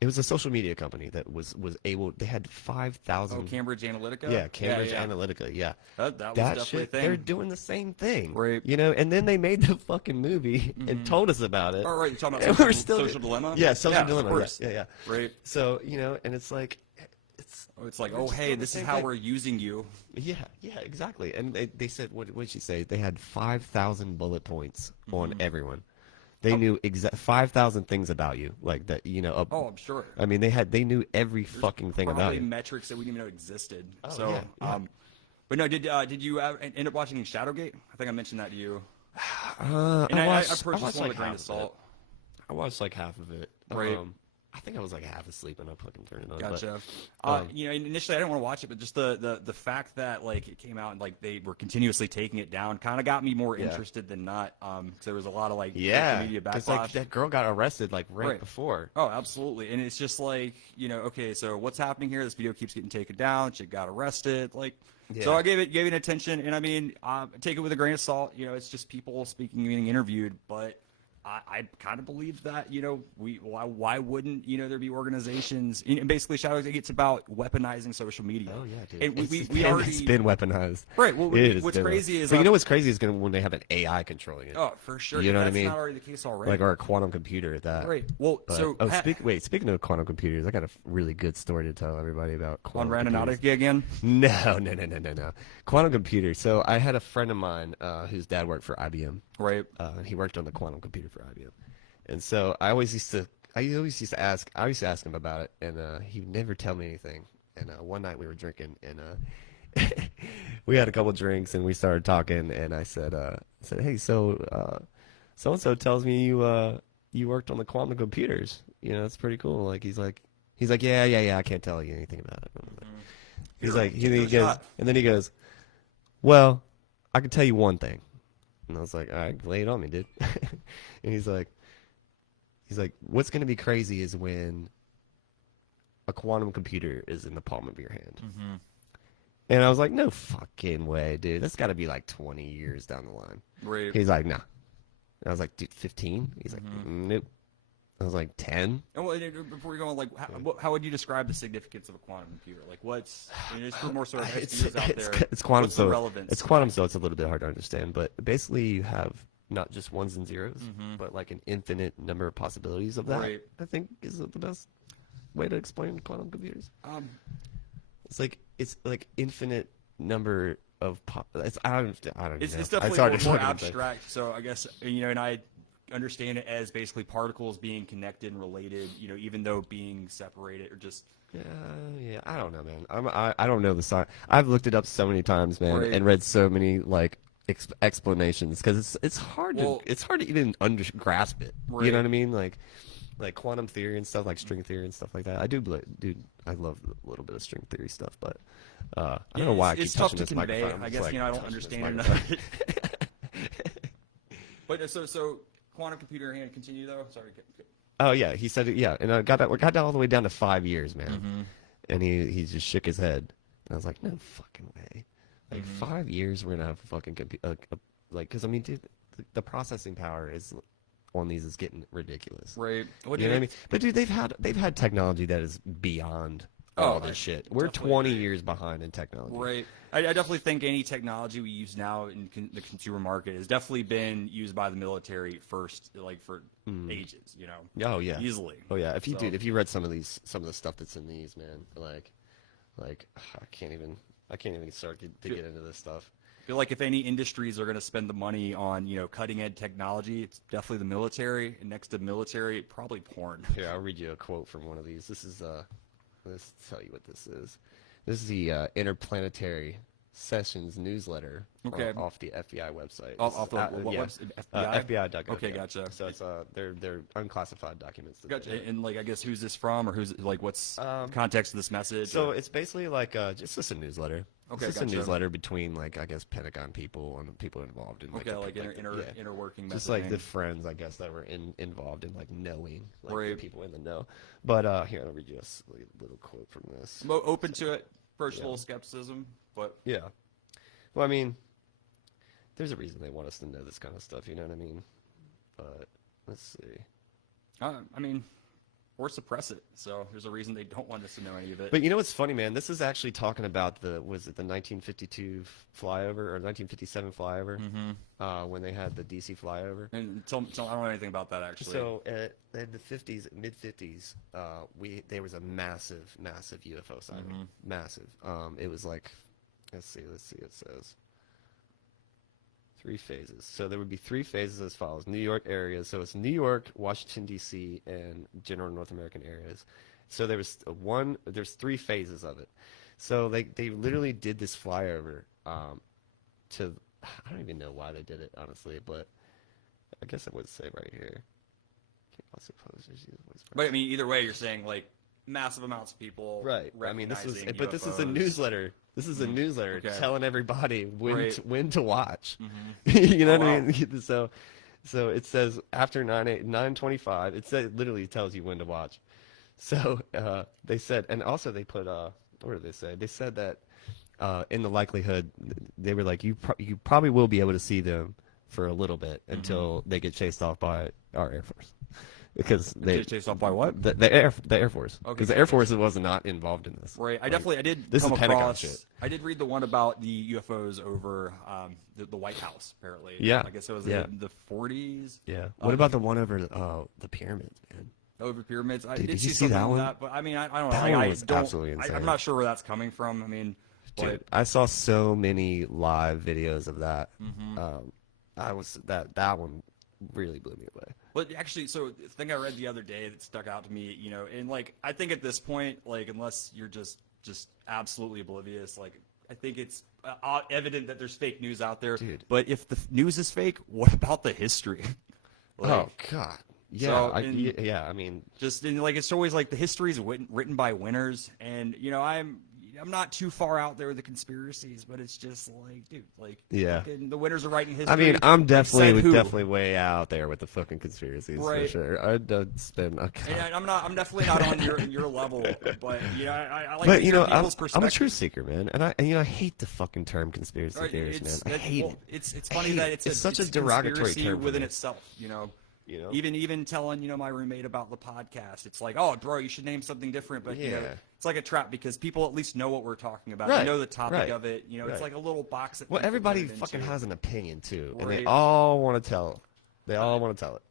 It was a social media company that was able. They had 5,000. Oh, Cambridge Analytica. Yeah, Cambridge yeah. Analytica. Yeah, That was that definitely shit. a thing. They're doing the same thing, Right. And then they made the fucking movie and told us about it. Oh, right. You're talking about And social, we're still social dilemma. Yeah, social Of dilemma. course. Yeah. Right. So and it's like, It's like, We're oh, just hey, doing the this is same how thing. we're using you. yeah, exactly. And they said, what did she say? They had 5,000 bullet points on everyone. They knew 5,000 things about you, like that. Oh, I'm sure. I mean, they knew every fucking thing about Probably you. metrics that we didn't even know existed. Oh, So, yeah. but no, did you end up watching Shadowgate? I think I mentioned that to you. I And I watched, approached this one with a grain half of salt. I watched like half of it. Right. I think I was like half asleep and I fucking turned it on. Gotcha. but, Initially I didn't want to watch it, but just the fact that like it came out and like they were continuously taking it down kind of got me more Yeah. interested than not. 'Cause there was a lot of like yeah, social media because backlash. like that girl got arrested like right Right. before. Oh, absolutely. And it's just like, okay, so what's happening here? This video keeps getting taken down. She got arrested. Like, so Yeah. I gave it attention. And I mean, take it with a grain of salt. It's just people speaking, getting interviewed. But I kind of believe that, why wouldn't, there be organizations? And basically, Shadowgate, it's about weaponizing social media. Oh yeah, dude. And it's we already. it's been weaponized. Right, well, It has what's been crazy is, but you know what's crazy is when they have an AI controlling it, Oh, for sure. You know what I That's mean? not already the case already. like or a quantum computer at that. Right. Well, But, so. speaking of quantum computers, I got a really good story to tell everybody about on quantum computers. Randonautica again? No. Quantum computer. So I had a friend of mine whose dad worked for IBM. Right. And he worked on the quantum computer for IBM. And so I always used to ask him about it, and he would never tell me anything. And one night we were drinking, and we had a couple drinks, and we started talking, and I said, hey, so so and so tells me you worked on the quantum computers. You know, it's pretty cool. Like he's like, yeah. I can't tell you anything about it. He's Here, like, give it a goes, shot. and then he goes, well, I can tell you one thing. And I was like, all right, lay it on me, dude. And he's like, what's gonna be crazy is when a quantum computer is in the palm of your hand. Mm-hmm. And I was like, no fucking way, dude. That's got to be like 20 years down the line. Right. He's like, nah. And I was like, dude, 15? He's like, Mm-hmm. nope. I was like, 10? And before we go on, like, how would you describe the significance of a quantum computer? Like, what's just for more sort of ideas out there? It's quantum, what's the so relevance? it's quantum, so it's a little bit hard to understand. But basically, you have not just ones and zeros, but like an infinite number of possibilities of that. Right. I think is the best way to explain quantum computers. Um, It's like infinite number of I don't It's know. definitely hard more, to more fucking say. abstract. So I guess and I understand it as basically particles being connected and related. Even though being separated or just Yeah, I don't know, man. I don't know the science. I've looked it up so many times, man, Right. and read so many like explanations because it's hard Well- to even grasp it. Right. You know what I mean? Like quantum theory and stuff, like string theory and stuff like that. Dude, I love a little bit of string theory stuff, but I don't know why I keep it's tough touching to this convey. microphone. I It's guess like I don't touching this understand microphone. enough. But so quantum computer hand continue though. Sorry. Oh yeah, he said it. Yeah, and I got that all the way down to 5 years, man. Mm-hmm. And he just shook his head. And I was like, no fucking way. Like 5 years, we're gonna have a fucking computer. Like, because I mean, dude, the processing power is on these is getting ridiculous. Right. What You know what I mean? But dude, they've had technology that is beyond all I this shit. We're definitely 20 agree. years behind in technology. Right. I definitely think any technology we use now in the consumer market has definitely been used by the military first, like for ages. Oh yeah. Easily. Oh yeah. If you So- dude, if you read some of the stuff that's in these, man, like I can't even start to get into this stuff. I feel like if any industries are going to spend the money on, cutting edge technology, it's definitely the military. And next to military, probably porn. Here, I'll read you a quote from one of these. This is let's tell you what this is. This is the Interplanetary Sessions newsletter Okay. off the FBI website. Off the what yeah. website? FBI? FBI.gov. Okay, yeah. gotcha. So it's they're unclassified documents. that Gotcha. they- And like, I guess who's this from, or who's like, what's the Um, context of this message? So or- it's basically like just a newsletter. Okay, it's just gotcha. a newsletter between like I guess Pentagon people and people involved in like okay, the- like yeah. inner working. Just like the messaging. friends, I guess, that were involved in like knowing, like the Right. people in the know. But here, I'll read you a little quote from this. I'm open to it. First, a little skepticism, but Yeah. Well, I mean, there's a reason they want us to know this kind of stuff. You know what I mean? But let's see. I mean, or suppress it. So there's a reason they don't want us to know any of it. But you know what's funny, man? This is actually talking about was it the 1952 flyover or 1957 flyover when they had the DC flyover? And tell, I don't know anything about that actually. So in the 50s, mid 50s, there was a massive UFO sighting, massive. It was like, let's see, it says 3 phases. So there would be 3 phases as follows: New York area. So it's New York, Washington D.C., and general North American areas. So there's 3 phases of it. So they literally did this flyover to, I don't even know why they did it honestly, but I guess it would say right here. But I mean, either way, you're saying like massive amounts of people. Right. I mean, this is recognizing this is a UFOs. newsletter. This is a newsletter Okay. telling everybody when Right. when to watch. You know Oh, what I wow. mean? So it says after 9:25. It literally tells you when to watch. So they said, and also they put what did they say? They said that in the likelihood, they were like, you probably will be able to see them for a little bit until they get chased off by our Air Force. Because they Chased off by what? the Air Force, Okay. because the Air Force was not involved in this. Right. I Like, did this come is Pentagon across. shit. I did read the one about the UFOs over the White House. Apparently. Yeah. I guess it was Yeah. in the 40s. Yeah. What about the one over the pyramids, man? Over pyramids. I Dude, did did you see see something that on one? that, but I mean, I don't know. That Like, one I was don't- absolutely I'm insane. not sure where that's coming from. I mean, Dude, but I saw so many live videos of that. That one really blew me away. But actually, so the thing I read the other day that stuck out to me, and like I think at this point, like unless you're just absolutely oblivious, like I think it's evident that there's fake news out there. Dude. But if the news is fake, what about the history? Like, Oh God. Yeah. So, yeah. I mean, just in like it's always like the history is written by winners, and I'm not too far out there with the conspiracies, but it's just like, dude, like, yeah. fucking the winners are writing history. I mean, I'm Like, definitely said who? definitely way out there with the fucking conspiracies for Right. sure. I'd spend. Oh, God. And I'm definitely not on your level, but I like But to hear I'm people's a perspective. truth seeker, man, and I hate the fucking term conspiracy Right, theorist, man. I hate it. It's I funny hate that it. it's such a it's derogatory conspiracy term for within me. itself. You know? Even telling my roommate about the podcast, it's like, oh, bro, you should name something different. But Yeah. it's like a trap because people at least know what we're talking about. Right, They know the topic right, of it. It's right. like a little box that. Well, people everybody put it fucking into. has an opinion too, and they Right. all want to tell. They all want to tell it.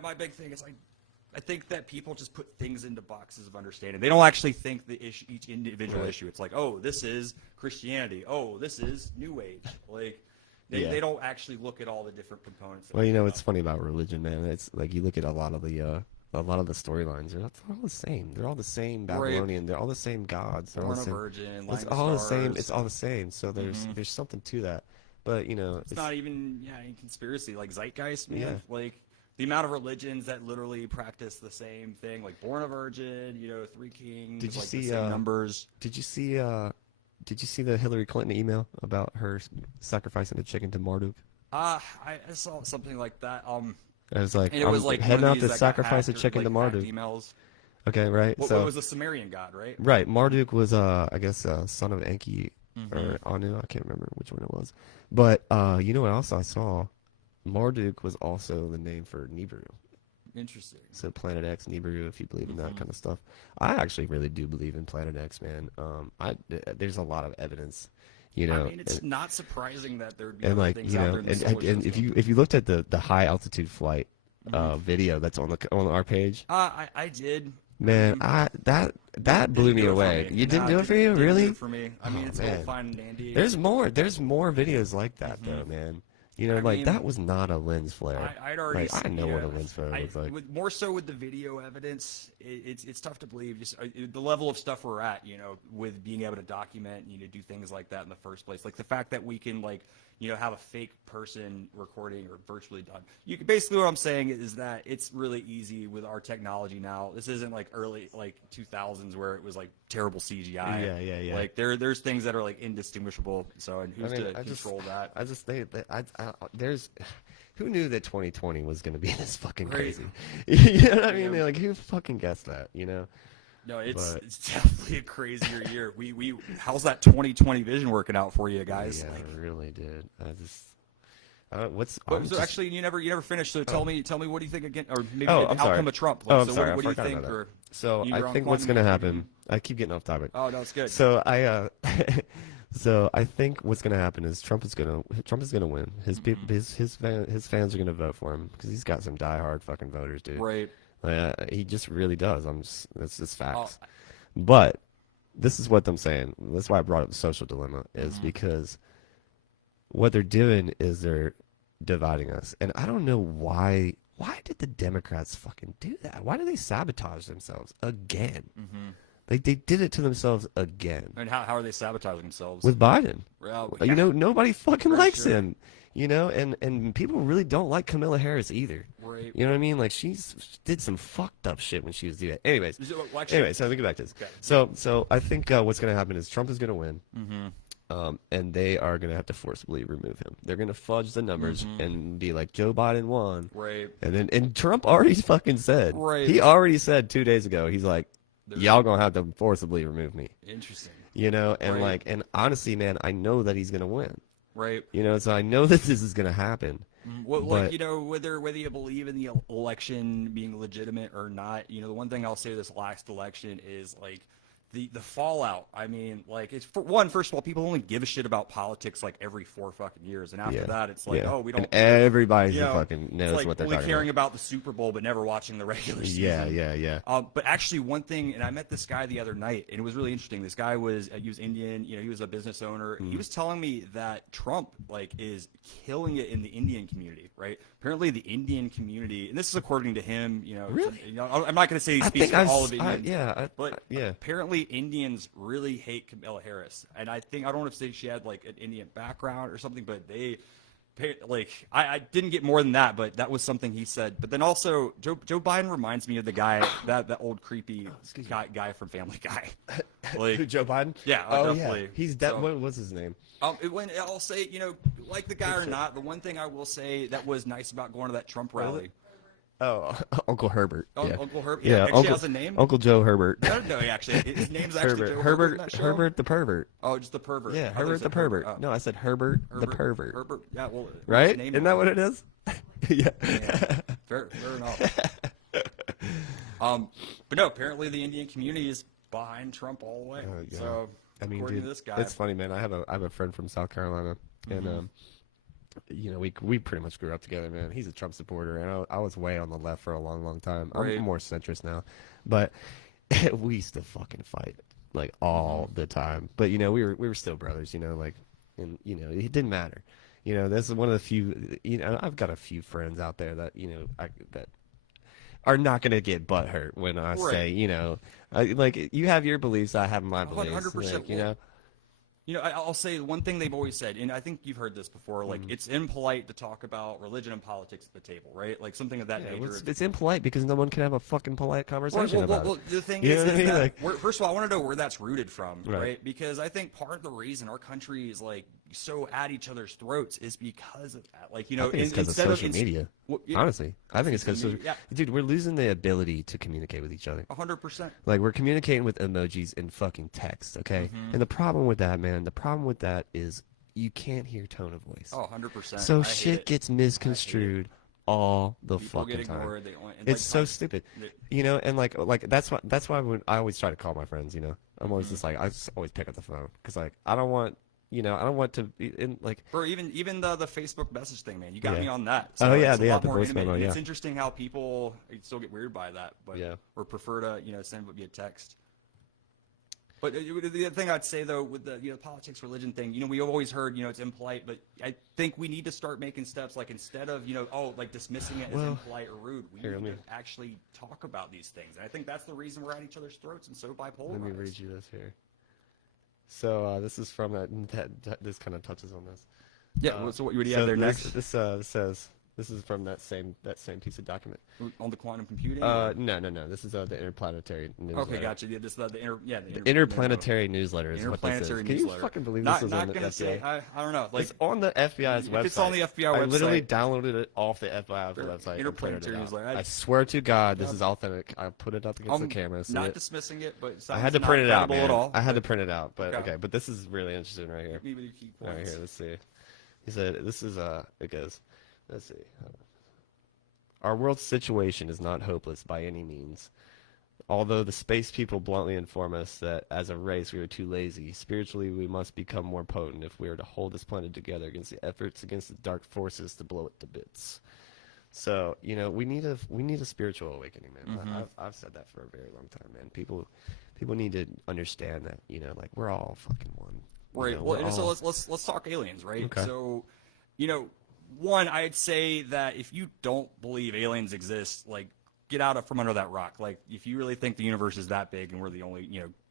My big thing is I think that people just put things into boxes of understanding. They don't actually think the issue, each individual Right. issue. It's like, oh, this is Christianity. Oh, this is New Age. Like, Yeah. they don't actually look at all the different components. that Well, make it what's up. funny about religion, man? It's like you look at a lot of the storylines. They're all the same. They're all the same Babylonian. They're all the same gods. They're all Born the a same. Virgin, It's Line of all the same. Stars. It's all the same. So there's something to that. But It's not even any conspiracy like zeitgeist, man. Yeah. Like the amount of religions that literally practice the same thing, like born a virgin, three kings, Did you like see, the same numbers. Did you see the Hillary Clinton email about her sacrificing a chicken to Marduk? I saw something like that. It was like, And it was I'm like heading one out of to these that got sacrifice a hacked or, chicken to like, hacked Marduk. emails. Okay, right. What was the Sumerian god, right? Right, Marduk was I guess son of Enki Mm-hmm. or Anu. I can't remember which one it was. But you know what else I saw? Marduk was also the name for Nibiru. Interesting. So Planet X, Nibiru, if you believe in Mm-hmm. that kind of stuff. I actually really do believe in Planet X, man. There's a lot of evidence, I mean, it's not surprising that there would be and other like things out there in the solar and if system. you looked at the high altitude flight Mm-hmm. video that's on our page, I did. man, that blew Didn't me do it for away. me. You didn't Nah, do it for you, didn't do really? it for me. I mean, Oh, it's all man. fine and dandy. There's more videos like that though, man. I mean, that was not a lens flare. I'd already. I know what a lens flare I- looks like. More so with the video evidence, it's tough to believe. Just the level of stuff we're at, with being able to document, do things like that in the first place. Like the fact that we can have a fake person recording or virtually done. Basically what I'm saying is that it's really easy with our technology now. This isn't like early 2000s where it was like terrible CGI. Yeah. Like there's things that are like indistinguishable. So and who's to I just- control that? I just think that there's who knew that 2020 was going to be this fucking Right. crazy? You know what I mean? Yeah. Like who fucking guessed that? No, it's But- it's definitely a crazier year. We how's that 2020 vision working out for you guys? Yeah, Like, I really did. so actually, you never finished. So tell me what do you think again, or maybe Oh, the I'm sorry. outcome of Trump? Oh, I'm so sorry, what I do you forgot think? about that. Or So you're I on think what's quantum going to computing. happen. I keep getting off topic. Oh no, it's good. So so I think what's going to happen is Trump is going to win. His his fans are going to vote for him because he's got some diehard fucking voters, dude. right. He just really does. That's just facts. Oh. But this is what I'm saying. That's why I brought up the social dilemma is Mm-hmm. because what they're doing is they're dividing us, and I don't know why. Why did the Democrats fucking do that? Why did they sabotage themselves again? Mm-hmm. They did it to themselves again And how are they sabotaging themselves? with Biden. Well, Nobody fucking For likes sure. him. And people really don't like Kamala Harris either. right. You know what I mean? Like she did some fucked up shit when she was doing that. Anyways, Well, actually, anyway, so let me get back to this. Okay. So I think what's going to happen is Trump is going to win, Mm-hmm. and they are going to have to forcibly remove him. They're going to fudge the numbers Mm-hmm. and be like Joe Biden won, Right. and Trump already fucking said, Right. he already said 2 days ago, he's like, They're- y'all gonna have to forcibly remove me, Interesting. and Right. and honestly, man, I know that he's going to win, Right. so I know that this is going to happen. Well, But- whether you believe in the election being legitimate or not, the one thing I'll say this last election is like the fallout. I mean, like it's first of all, people only give a shit about politics like every 4 fucking years, and after Yeah. that, it's like, Yeah. oh, we don't. And everybody you know, fucking it's knows like what they're only talking caring about. about the Super Bowl, but never watching the regular season. Yeah. But actually, one thing, and I met this guy the other night, and it was really interesting. This guy he was Indian, he was a business owner. Mm-hmm. He was telling me that Trump is killing it in the Indian community, right? Apparently, the Indian community, and this is according to him. Really? I'm not going to say he I speaks think for I've all of s- Indians. But yeah. apparently Indians really hate Kamala Harris, and I don't know if she had like an Indian background or something, but like I didn't get more than that, but that was something he said. But then also Joe Biden reminds me of the guy that old creepy guy from Family Guy. Who, Like Joe Biden? yeah, Oh definitely. yeah. He's So- what was his name? when I'll say, like the guy or not, the one thing I will say that was nice about going to that Trump rally. Oh, Uncle Herbert. Oh, Yeah. Uncle Herbert. Yeah, Actually Uncle, has a name. Uncle Joe Herbert. I don't know. Actually, his name's actually Joe Herbert. in that show? Herbert the pervert. Oh, just the pervert. Yeah, I thought you Herbert the said pervert. Oh. No, I said Herbert the pervert. Herbert. Yeah. Well. Right? his name Isn't that what it is? Yeah. Yeah. Fair enough. But no, apparently the Indian community is behind Trump all the way. Oh, yeah. So, I mean, according dude, to this guy, it's funny, man. I have a friend from South Carolina, and we pretty much grew up together, man. He's a Trump supporter, and I was way on the left for a long, long time. Right. I'm more centrist now, but we used to fucking fight like all the time. But we were still brothers, like, and it didn't matter. This is one of the few. I've got a few friends out there that that are not gonna get butthurt when I Right. say, like you have your beliefs, I have my beliefs. 100%. Like, I'll say one thing they've always said, and I think you've heard this before. Like, it's impolite to talk about religion and politics at the table, right? Like something of that Yeah, nature. it's impolite because no one can have a fucking polite conversation about it. The thing You is, know what I mean? that Like- first of all, I want to know where that's rooted from, Right. right? Because I think part of the reason our country is like so at each other's throats is because of that. Like, I think it's because of social media. Yeah. Honestly, I think it's because, Yeah. dude, we're losing the ability to communicate with each other. 100%. Like we're communicating with emojis and fucking text, okay? And the problem with that, man, the problem with that is you can't hear tone of voice. Oh, 100%. So I hate shit it. gets misconstrued all the People get fucking time. ignored. They want, and It's like, so stupid, they- and like that's why when I always try to call my friends, I'm always just like I just always pick up the phone because like I don't want to be in like Or even the Facebook message thing, man. You got Yeah. me on that. Oh, yeah, it's a yeah, lot the more voice intimate. memo, And yeah. It's interesting how people still get weird by that, but Yeah. or prefer to send it via text. But the other thing I'd say though with the politics religion thing, we've always heard it's impolite, but I think we need to start making steps like instead of like dismissing it as Well, impolite or rude, we here, need let me- to actually talk about these things. And I think that's the reason we're at each other's throats and so bipolar. Let me read you this here. So this is from that this kind of touches on this. Yeah. So what do you have there this, next? This says this is from that same piece of document. On the quantum computing? No. This is the interplanetary newsletter. Okay, gotcha. Yeah, this the Interplanetary newsletter is what this is. Interplanetary Can you newsletter. fucking believe not, this is not on the gonna FBI? say I don't know. Like It's on the FBI's if website. it's on the FBI I literally website- downloaded it off the FBI website. and printed Interplanetary it out. newsletter. I swear to God, this is authentic. I put it up against the I'm camera. So not dismissing it, but it I sounds had to not print it out, credible man. at all. I had to print it out, but Okay. okay. But this is really interesting right here. Maybe the key Right points. here, let's see. He said, "This is it goes. Let's see. Our world's situation is not hopeless by any means. Although the space people bluntly inform us that as a race we are too lazy, spiritually we must become more potent if we are to hold this planet together against the efforts against the dark forces to blow it to bits." So we need a spiritual awakening, man. I've said that for a very long time, man. People need to understand that like we're all fucking one. Right. We're Well, so all- let's talk aliens, right? Okay. So, one, I'd say that if you don't believe aliens exist, like get out from under that rock. Like if you really think the universe is that big and we're the only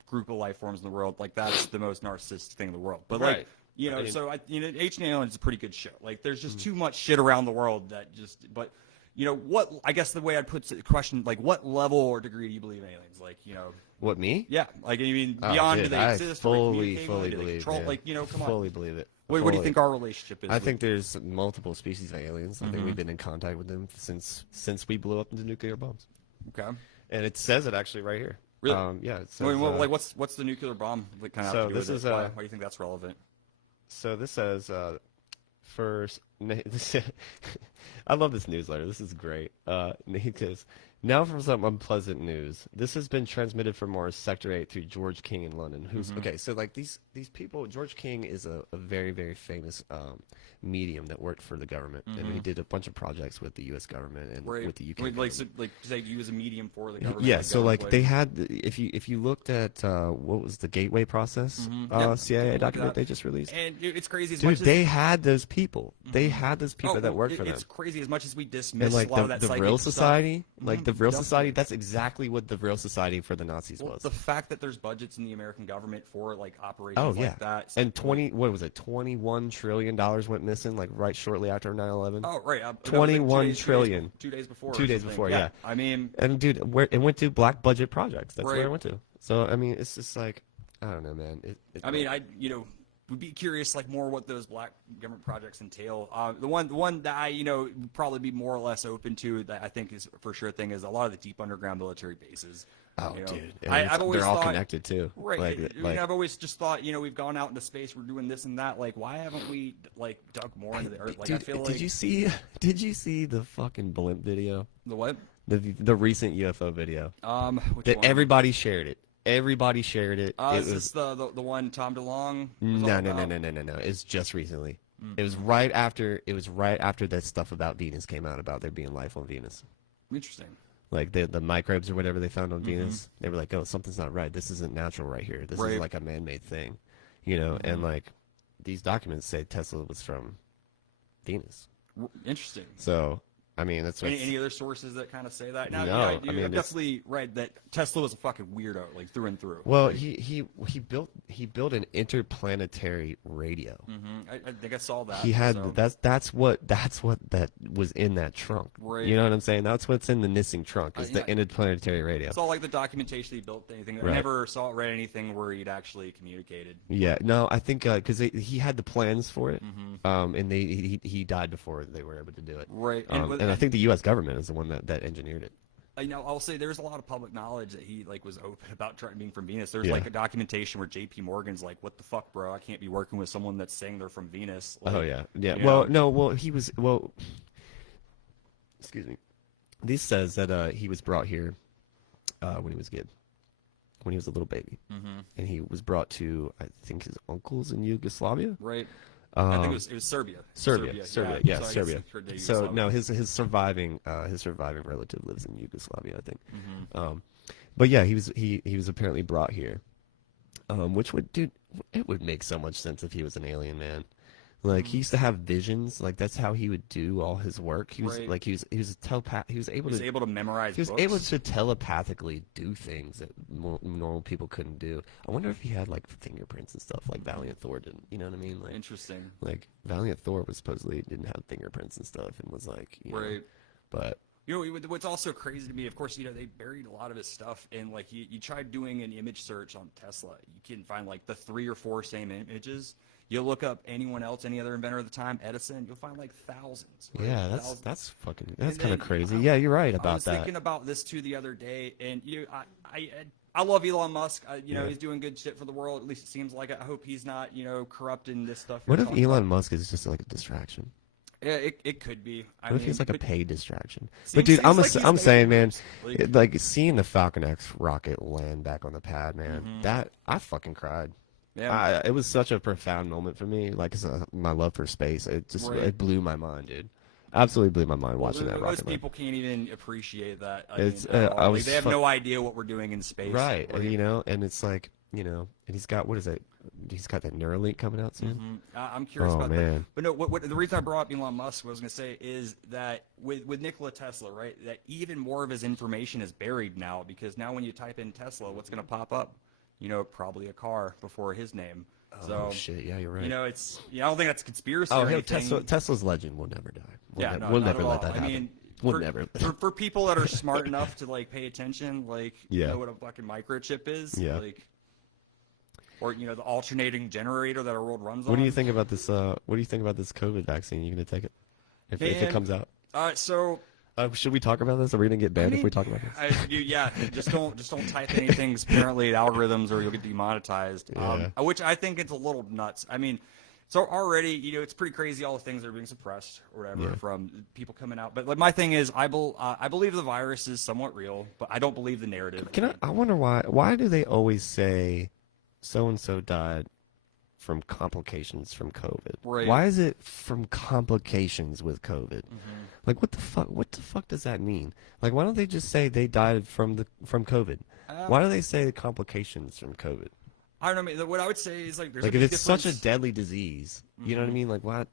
group of life forms in the world, like that's the most narcissistic thing in the world. But Right. like I mean- so Ancient Aliens is a pretty good show. Like there's just too much shit around the world that just but. What I guess the way I'd put the question, like, what level or degree do you believe in aliens? Like, What, me? yeah, like, I mean, Oh, beyond dude, do they I exist? fully do they believe. control? Yeah. Like, come on. Fully believe it. What do you Fully. think our relationship is? I with- think there's multiple species of aliens. I think we've been in contact with them since we blew up into nuclear bombs. Okay. And it says it actually right here. Really? Yeah. It says, Wait, well, like, what's the nuclear bomb? Like, kind of. so have to do this with is, it? Why do you think that's relevant? So this says first. I love this newsletter. This is great. Because now for some unpleasant news. This has been transmitted from Mars Sector 8 through George King in London. Who's okay? So like these people. George King is a very very famous medium that worked for the government, and he did a bunch of projects with the U.S. government and Right. with the UK. Wait, like, government. so, like, say you as a medium for the government. Yeah, so like government, they had, if you looked at what was the Gateway Process Yep. CIA Like document that. they just released, and it's crazy. As dude, much as, they had those people. They had those people that well, worked for them. It's crazy as much as we dismiss And like a lot of that the psychic Vril stuff, Society, like the Vril definitely. Society, that's exactly what the Vril Society for the Nazis Well, was. the fact that there's budgets in the American government for like operations Oh yeah, like that, it's and like, 20 what was it? $21 trillion went missing like right shortly after 9/11. oh right, 21 trillion. 2 days before. 2 or days something. before, yeah. I mean, And dude, where it went to black budget projects. That's where Right. it went to. So I mean, it's just like I don't know, man. I mean, would be curious like more what those black government projects entail. The one that I would probably be more or less open to that I think is for sure thing is a lot of the deep underground military bases. Oh, You know, dude, I've always they're all thought, connected too. Right. Like, I've always just thought, we've gone out into space, we're doing this and that. Like, why haven't we like dug more into the Earth? Like, dude, I feel like did you see the fucking blimp video? the what? The recent UFO video Which that one? everybody shared it. Everybody shared it. It Is was this the one Tom DeLonge? was no, all no, no, about? no, no, no, no. It's just recently. Mm. It was right after. It was right after that stuff about Venus came out about there being life on Venus. Interesting. Like the microbes or whatever they found on Venus, they were like, "Oh, something's not right. This isn't natural right here. This Right. is like a man-made thing," And like these documents say Tesla was from Venus. Interesting. So I mean, that's what's, Any other sources that kind of say that? Now, No, yeah, I you're mean, it's- definitely right that Tesla was a fucking weirdo, like through and through. well, he built an interplanetary radio. I think I saw that. He had so. that's what that was in that trunk. Right. You know what I'm saying? That's what's in the missing trunk is the yeah. interplanetary radio. It's all like the documentation he built. Anything I Right. never read anything where he'd actually communicated. Yeah, no, I think because he had the plans for it, Mm-hmm. and he died before they were able to do it. Right. And I think the U.S. government is the one that engineered it. I'll say there's a lot of public knowledge that he like was open about being from Venus. There's Yeah. like a documentation where J.P. Morgan's like, "What the fuck, bro? I can't be working with someone that's saying they're from Venus." Like, Oh yeah, yeah. you Well, know? no, excuse me. This says that he was brought here when he was a kid, when he was a little baby, and he was brought to I think his uncles in Yugoslavia. Right. I think it was Serbia. Serbia, yeah, So I guess Serbia. it's for the So Yugoslavia. no, his surviving relative lives in Yugoslavia, I think. Mm-hmm. But yeah, he was apparently brought here, which it would make so much sense if he was an alien, man. Like he used to have visions, like that's how he would do all his work. He was Right. like he was a telepath. He was able He was to able to memorize. he was books. able to telepathically do things that normal people couldn't do. I wonder if he had like fingerprints and stuff like Valiant Thor didn't. You know what I mean? Like Interesting. like Valiant Thor was supposedly didn't have fingerprints and stuff and was like Right. But What's also crazy to me, of course, they buried a lot of his stuff, and like you tried doing an image search on Tesla, you can find like the 3 or 4 same images. You look up anyone else, any other inventor of the time, Edison, you'll find like thousands. Right? yeah, Thousands. that's fucking And that's kind of then crazy. Yeah, you're right I about was that. thinking about this too the other day, and I love Elon Musk. Yeah. He's doing good shit for the world. At least it seems like it. I hope he's not, corrupting this stuff. What you're if talking Elon about. Musk is just like a distraction? Yeah, it could be. What if he's like a paid distraction? Seems- But dude, seems like he's I'm making saying, man, moves. Like- like seeing the Falcon X rocket land back on the pad, man, that I fucking cried. Yeah. It was such a profound moment for me. Like my love for space, Right. it blew my mind, dude. Absolutely blew my mind watching that Most rocket. land. people can't even appreciate that. It's, at all. I Like, was they have fu- no idea what we're doing in space. Right, Like, and it's like, and he's got what is it? He's got that Neuralink coming out soon. I'm curious Oh, about man. that. But no, what the reason I brought up Elon Musk, what I was going to say is that with Nikola Tesla, right, that even more of his information is buried now because now when you type in Tesla, what's going to pop up? Probably a car before his name. So, Oh shit, yeah, you're right. it's I don't think that's conspiracy Oh, or hey, anything. Tesla's legend will never die. Yeah, no, we'll not never at let all. that happen. I mean, we'll for, never. for people that are smart enough to like pay attention, like Yeah. know what a fucking microchip is, Yeah. like, or the alternating generator that our world runs on. What do you think about this? What do you think about this COVID vaccine? You gonna take it if it Man. comes out? So Should we talk about this? Are we gonna get banned if we talk about this? just don't type anything apparently algorithms or you'll get demonetized. Yeah. Which I think it's a little nuts. I mean, so already it's pretty crazy all the things that are being suppressed or whatever Yeah. from people coming out. But like my thing is, I believe the virus is somewhat real, but I don't believe the narrative. I wonder why. Why do they always say so and so died from complications from COVID? Right. Why is it from complications with COVID? Like what the fuck? What the fuck does that mean? Like why don't they just say they died from COVID? Why do they say the complications from COVID? I don't know. I mean, what I would say is like there's Like a if big it's such a difference. deadly disease, you know what I mean? Like why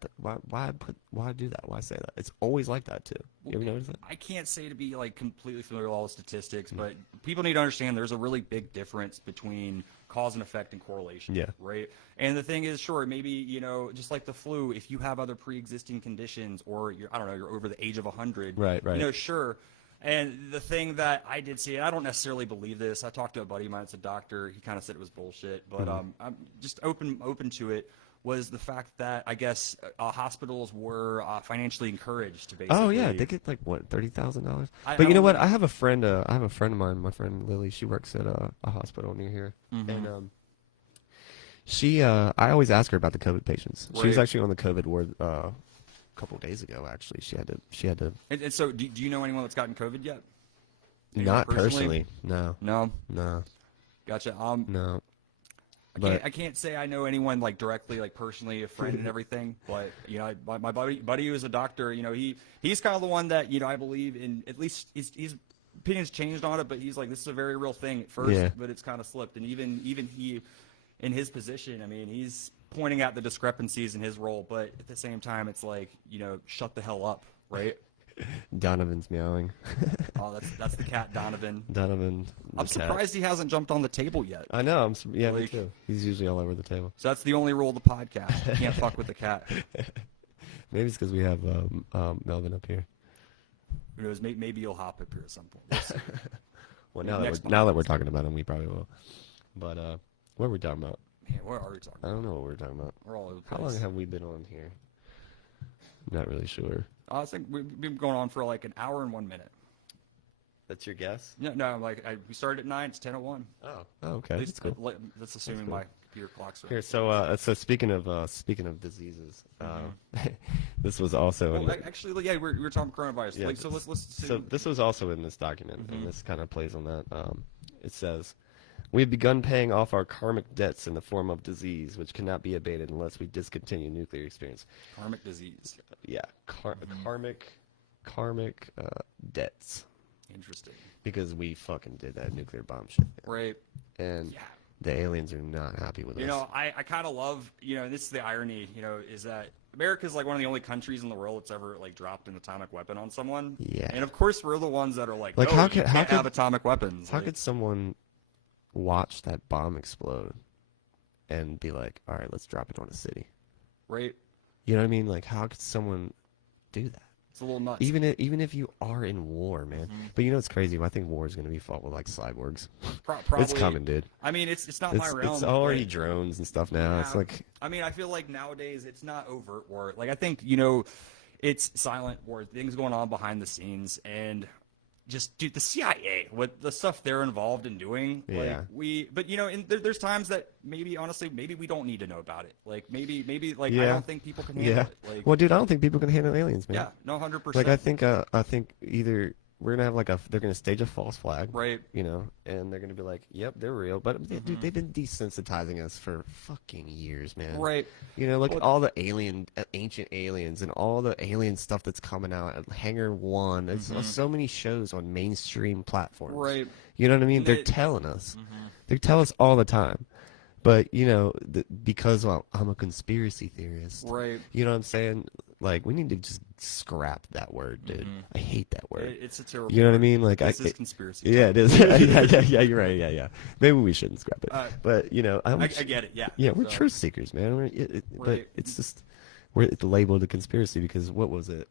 do that? Why say that? It's always like that too. You ever notice that? I can't say to be like completely familiar with all the statistics, but people need to understand there's a really big difference between cause and effect and correlation. Yeah. Right. And the thing is, sure, maybe, you know, just like the flu, if you have other pre-existing conditions or you're, I don't know, you're over the age of 100, Right, right. you know, sure. And the thing that I did see, and I don't necessarily believe this. I talked to a buddy of mine that's a doctor. He kind of said it was bullshit, but I'm just open to it. Was the fact that I guess hospitals were financially encouraged to basically. Oh yeah, they get like what $30,000. I But you know don't what? know. I have a friend. I have a friend of mine. My friend Lily. She works at a hospital near here, and she. I always ask her about the COVID patients. She was Right. actually on the COVID ward a couple days ago. Actually, she had to. And so, do you know anyone that's gotten COVID yet? Anyone Not personally. No. No. No. Gotcha. No. I can't say I know anyone like directly, like personally, a friend and everything. But you know, my buddy who is a doctor, you know, he's kind of the one that, you know, I believe in. At least his opinions changed on it, but he's like, this is a very real thing at first, Yeah. but it's kind of slipped. And even he, in his position, I mean, he's pointing out the discrepancies in his role, but at the same time, it's like, you know, shut the hell up, right? Donovan's meowing. Oh, that's the cat Donovan. Donovan. the I'm cat. surprised he hasn't jumped on the table yet. I know. Yeah, me Like- too. He's usually all over the table. So that's the only rule of the podcast. You can't fuck with the cat. Maybe it's because we have Melvin up here. Who knows? Maybe you'll hop up here at some point. We'll see. Well, Next now that we're talking about him, we probably will. But what were we talking about? Man, what are we talking I about? don't know what we're talking about. We're all over the How place. long have we been on here? I'm not really sure. I think we've been going on for like an hour and 1 minute. That's your guess? No, like we started at 9. It's 10:01. Oh, okay. At That's least cool. that's assuming cool. my computer clock's right. Here, so speaking of diseases, this was also in Well, actually, yeah, we're talking coronavirus. Yeah, Like, so let's so assume. this was also in this document, and this kind of plays on that. It says, "We have begun paying off our karmic debts in the form of disease, which cannot be abated unless we discontinue nuclear experience." Karmic disease. Yeah, karmic debts, Interesting. because we fucking did that nuclear bomb shit, Right. and Yeah. the aliens are not happy with You us. know, I kind of love, you know, and this is the irony, you know, is that America's like one of the only countries in the world that's ever like dropped an atomic weapon on someone. Yeah. And of course, we're the ones that are like, Like, no, how you could- can't how could- have atomic weapons. How Like, could someone watch that bomb explode and be like, "All right, let's drop it on a city"? right? You know what I mean? Like, how could someone do that? It's a little nuts. Even if you are in war, man. But you know what's crazy? I think war is gonna be fought with like cyborgs. Probably, It's coming, dude. I mean, it's not my realm. It's already right? drones and stuff now. It's Yeah. like, I mean, I feel like nowadays it's not overt war. Like, I think, you know, it's silent war, things going on behind the scenes, and just, dude, the CIA, what the stuff they're involved in doing. Yeah. Like, but you know, and there's times that maybe, honestly, maybe we don't need to know about it. Like, maybe, like, I Yeah. don't think people can handle yeah. it. Like, Well, dude, I don't think people can handle aliens, man. yeah, no, 100%. Like, I think either we're gonna have they're gonna stage a false flag, Right. you know, and they're gonna be like, "Yep, they're real," but dude, they've been desensitizing us for fucking years, man. Right. You know, look at Well- all the ancient aliens, and all the alien stuff that's coming out at Hangar One. There's so many shows on mainstream platforms. Right. You know what I mean? And They're they- telling us. They tell us all the time. But you know, because I'm a conspiracy theorist. Right. You know what I'm saying? Like, we need to just scrap that word, dude. I hate that word. It's a terrible. You know what I word. mean? Like, This is conspiracy. yeah, it is. yeah, you're right. Yeah. Maybe we shouldn't scrap it. But you know, I get it. Yeah. yeah, we're So, truth seekers, man. But Right. it's just we're labeled a conspiracy because what was it?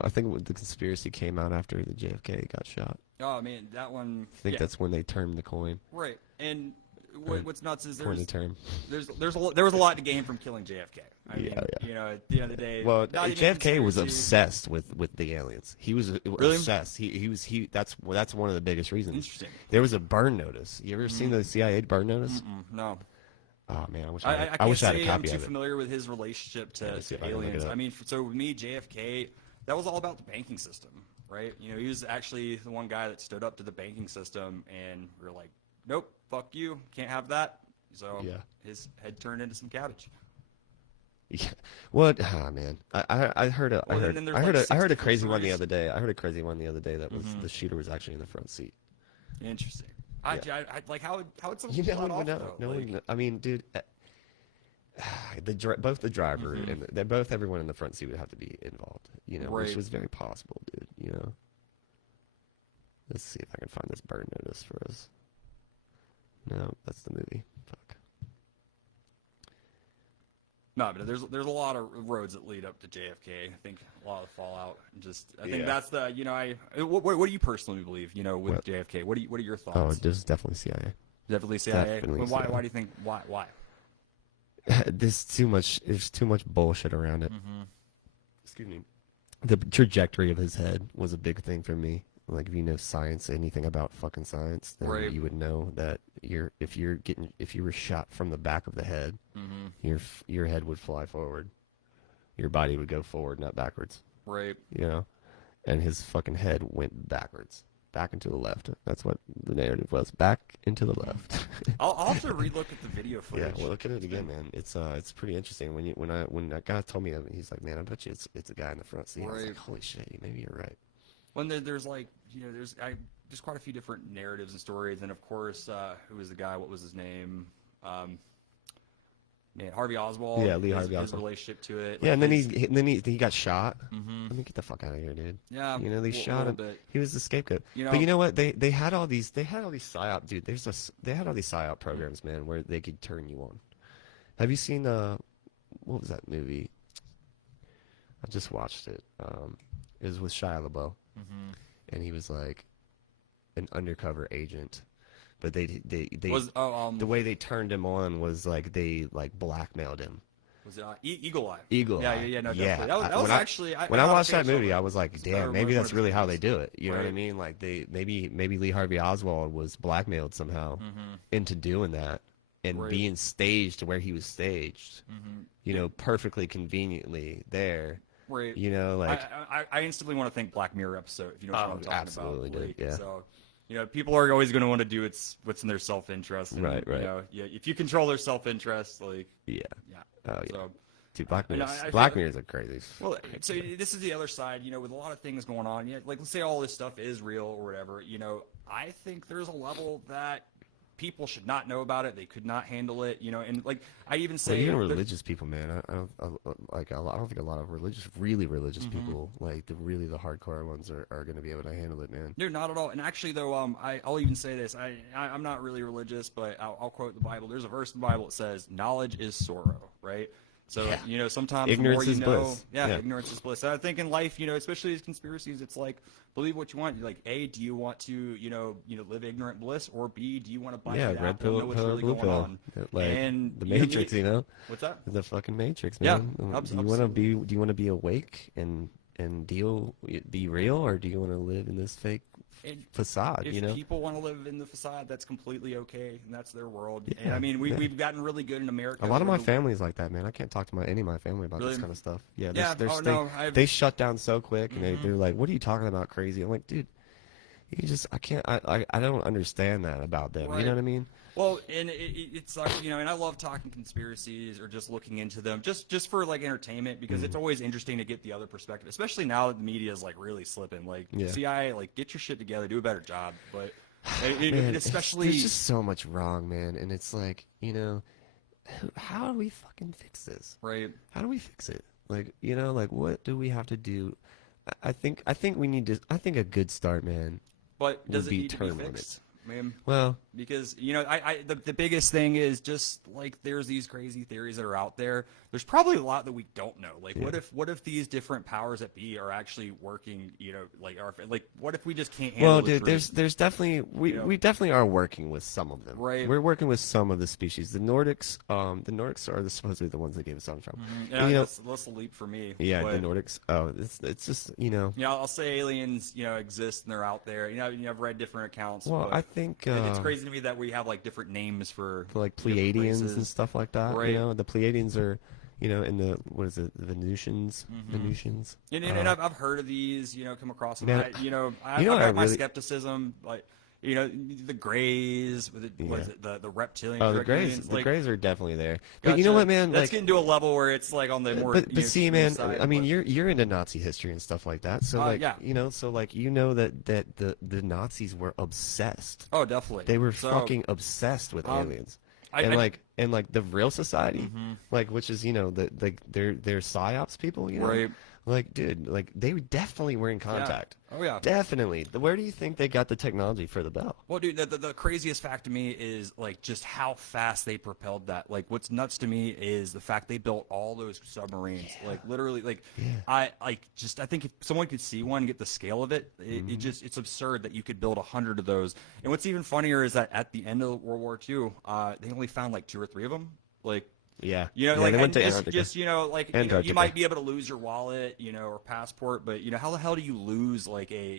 I think the conspiracy came out after the JFK got shot. Oh man, that one. I think that's when they turned the coin. Right. And Right. what's nuts is Coined the term. there was a lot to gain from killing JFK. I mean, Yeah. you know, at the end of the day. Well, not even JFK was conspiracy. obsessed with the aliens. He was Really? obsessed. That's one of the biggest reasons. Interesting. There was a burn notice. You ever seen the CIA burn notice? No, Oh man, I wish I I can't wish I had say a I'm copy too of it. familiar with his relationship to, let's see if I can look it aliens. up. I mean, so with me, JFK, that was all about the banking system, right? You know, he was actually the one guy that stood up to the banking system, and we are like, nope, fuck you, can't have that. So Yeah. his head turned into some cabbage. Yeah. What? Ah, man. I heard a I Well, heard and then there's I heard like a I heard a 64 crazy one the stories. other day. I heard a crazy one the other day that was the shooter was actually in the front seat. Interesting. Like how would someone You pull know, that no off one know. though? No Like, one. I mean, dude, both the driver and they're both everyone in the front seat would have to be involved. You know, which Right. was very possible, dude. You know. Let's see if I can find this burn notice for us. No, that's the movie. Fuck. no, but there's a lot of roads that lead up to JFK. I think a lot of the fallout. I think Yeah. that's the what do you personally believe? You know, with What? JFK, what are your thoughts? Oh, this is definitely CIA. Definitely CIA. definitely But why CIA. why do you think why? There's too much. There's too much bullshit around it. Mm-hmm. Excuse me. The trajectory of his head was a big thing for me. Like, if you know science, anything about fucking science, then Right. you would know that if you were shot from the back of the head, Mm-hmm. your head would fly forward, your body would go forward, not backwards. Right. You know, and his fucking head went backwards, back into the left. That's what the narrative was. Back into the left. I'll have to relook at the video Yeah, footage. well, look at it again, man. It's pretty interesting. When that guy told me, he's like, man, I bet you it's a guy in the front seat. I was Right. like, holy shit, maybe you're right. When there's like there's quite a few different narratives and stories, and of course, who was the guy? What was his name? Man, Harvey Oswald. Yeah, Lee his, Harvey his Oswald. relationship to it. Yeah, like, and then he's- he got shot. Mhm. Let me get the fuck out of here, dude. Yeah, You know, they a shot little him. bit. He was the scapegoat. You But know- you know what? They had all these psyop, dude. They had all these psyop programs, man, where they could turn you on. Have you seen what was that movie? I just watched it. It was with Shia LaBeouf, and he was like an undercover agent, but they the way they turned him on was like they like blackmailed him. was it Eagle Eye? Eagle Yeah, Eye. yeah, no, Yeah. definitely. That was When I- actually When I gotta watched say, that so, movie, I was like, it's damn, better- maybe one of that's his really how movies. they do it. You know what I Right. mean? Like maybe Lee Harvey Oswald was blackmailed somehow into doing that and Right. being staged to where he was staged. You know, perfectly conveniently there. Right. You know, like I instantly want to think Black Mirror episode, if you know what Oh, I'm talking absolutely, about. dude, Like, yeah. So, people are always going to want to do what's in their self-interest. And, Right, right. Yeah, if you control their self-interest, like, yeah. yeah. Oh yeah. So, Dude, Black I Mirror's feel Black like- Mirror's are crazy. well, so this is the other side, with a lot of things going on. Like, let's say all this stuff is real or whatever. I think there's a level that people should not know about it. They could not handle it. And like I even Well, say, even that- religious people, man. I don't think a lot of really religious Mm-hmm. people, like the hardcore ones, are going to be able to handle it, man. No, not at all. And actually, though, I'll even say this. I'm not really religious, but I'll quote the Bible. There's a verse in the Bible that says, "Knowledge is sorrow," right? So, Yeah. sometimes Ignorance the more you is know, bliss. yeah, Yeah. ignorance is bliss. And I think in life, especially these conspiracies, it's like believe what you want. Like, A, do you want to, live ignorant bliss, or B, do you want to bite Yeah, the red apple and know pill, what's pillar, really blue going pill. on? Like And the you know, Matrix, you know? What's that? The fucking Matrix, Yeah, man. Do you want to absolutely. be awake and be real, or do you want to live in this fake And facade? if You know? people want to live in the facade, that's completely okay, and that's their world. And Yeah, I mean, yeah. we've gotten really good in America. A lot of where my the- family's like that, man. I can't talk to any of my family about Really? this kind of stuff. Yeah, Yeah, they're, oh, they, no, they shut down so quick, and they're like, "What are you talking about, crazy?" I'm like, "Dude, I don't understand that about them." You Right. know what I mean? Well, and it's like, and I love talking conspiracies or just looking into them just for like entertainment, because Mm-hmm. it's always interesting to get the other perspective, especially now that the media is like really slipping. Like, Yeah. CIA, like, get your shit together, do a better job. But Man, especially, there's just so much wrong, man, and it's like, how do we fucking fix this? right? How do we fix it? Like, like what do we have to do? I think we need to. I think a good start, man. But does it be need to be term fixed, man? Well, Because the biggest thing is just like there's these crazy theories that are out there. There's probably a lot that we don't know. Like, what if these different powers that be are actually working? What if we just can't handle well, the dude, truth? there's definitely we definitely are working with some of them. Right. We're working with some of the species. The Nordics are supposedly the ones that gave us Armstrong. Yeah, And, that's a leap for me. yeah, but, the Nordics. Oh, it's just. I'll say aliens, exist and they're out there. I've read different accounts. Well, but I think it's crazy to me that we have like different names for like different Pleiadians places. and stuff like that. Right. The Pleiadians are, in the what is it, the Venusians? Venusians. And I've heard of these, come across them. Man, I've you know got what I my really- skepticism, like, you know, the Greys, what is it, the reptilian? Oh, the Dragoons, Greys are definitely there. But you know what, man? That's Like, getting to a level where it's like on the more, but you know, see, extreme man, side, I mean, but- you're into Nazi history and stuff like that. So like, yeah. you know, so like, you know that the Nazis were obsessed. Oh, definitely. They were So, fucking obsessed with aliens. I- And I- like the real society, like, which is, you know, they're psyops people, you know. Right. Like, dude, like they definitely were in contact. Oh, yeah. Definitely. Where do you think they got the technology for the bell? Well, dude, the craziest fact to me is like just how fast they propelled that. Like, what's nuts to me is the fact they built all those submarines. Like, literally, like I think if someone could see one, get the scale of it, it's absurd that you could build 100 of those. And what's even funnier is that at the end of World War II, they only found like 2 or 3 of them. Like, Yeah. you know, Yeah, like they went and to just, Antarctica. just you know, like you know, you Antarctica. might be able to lose your wallet, you know, or passport, but you know, how the hell do you lose like a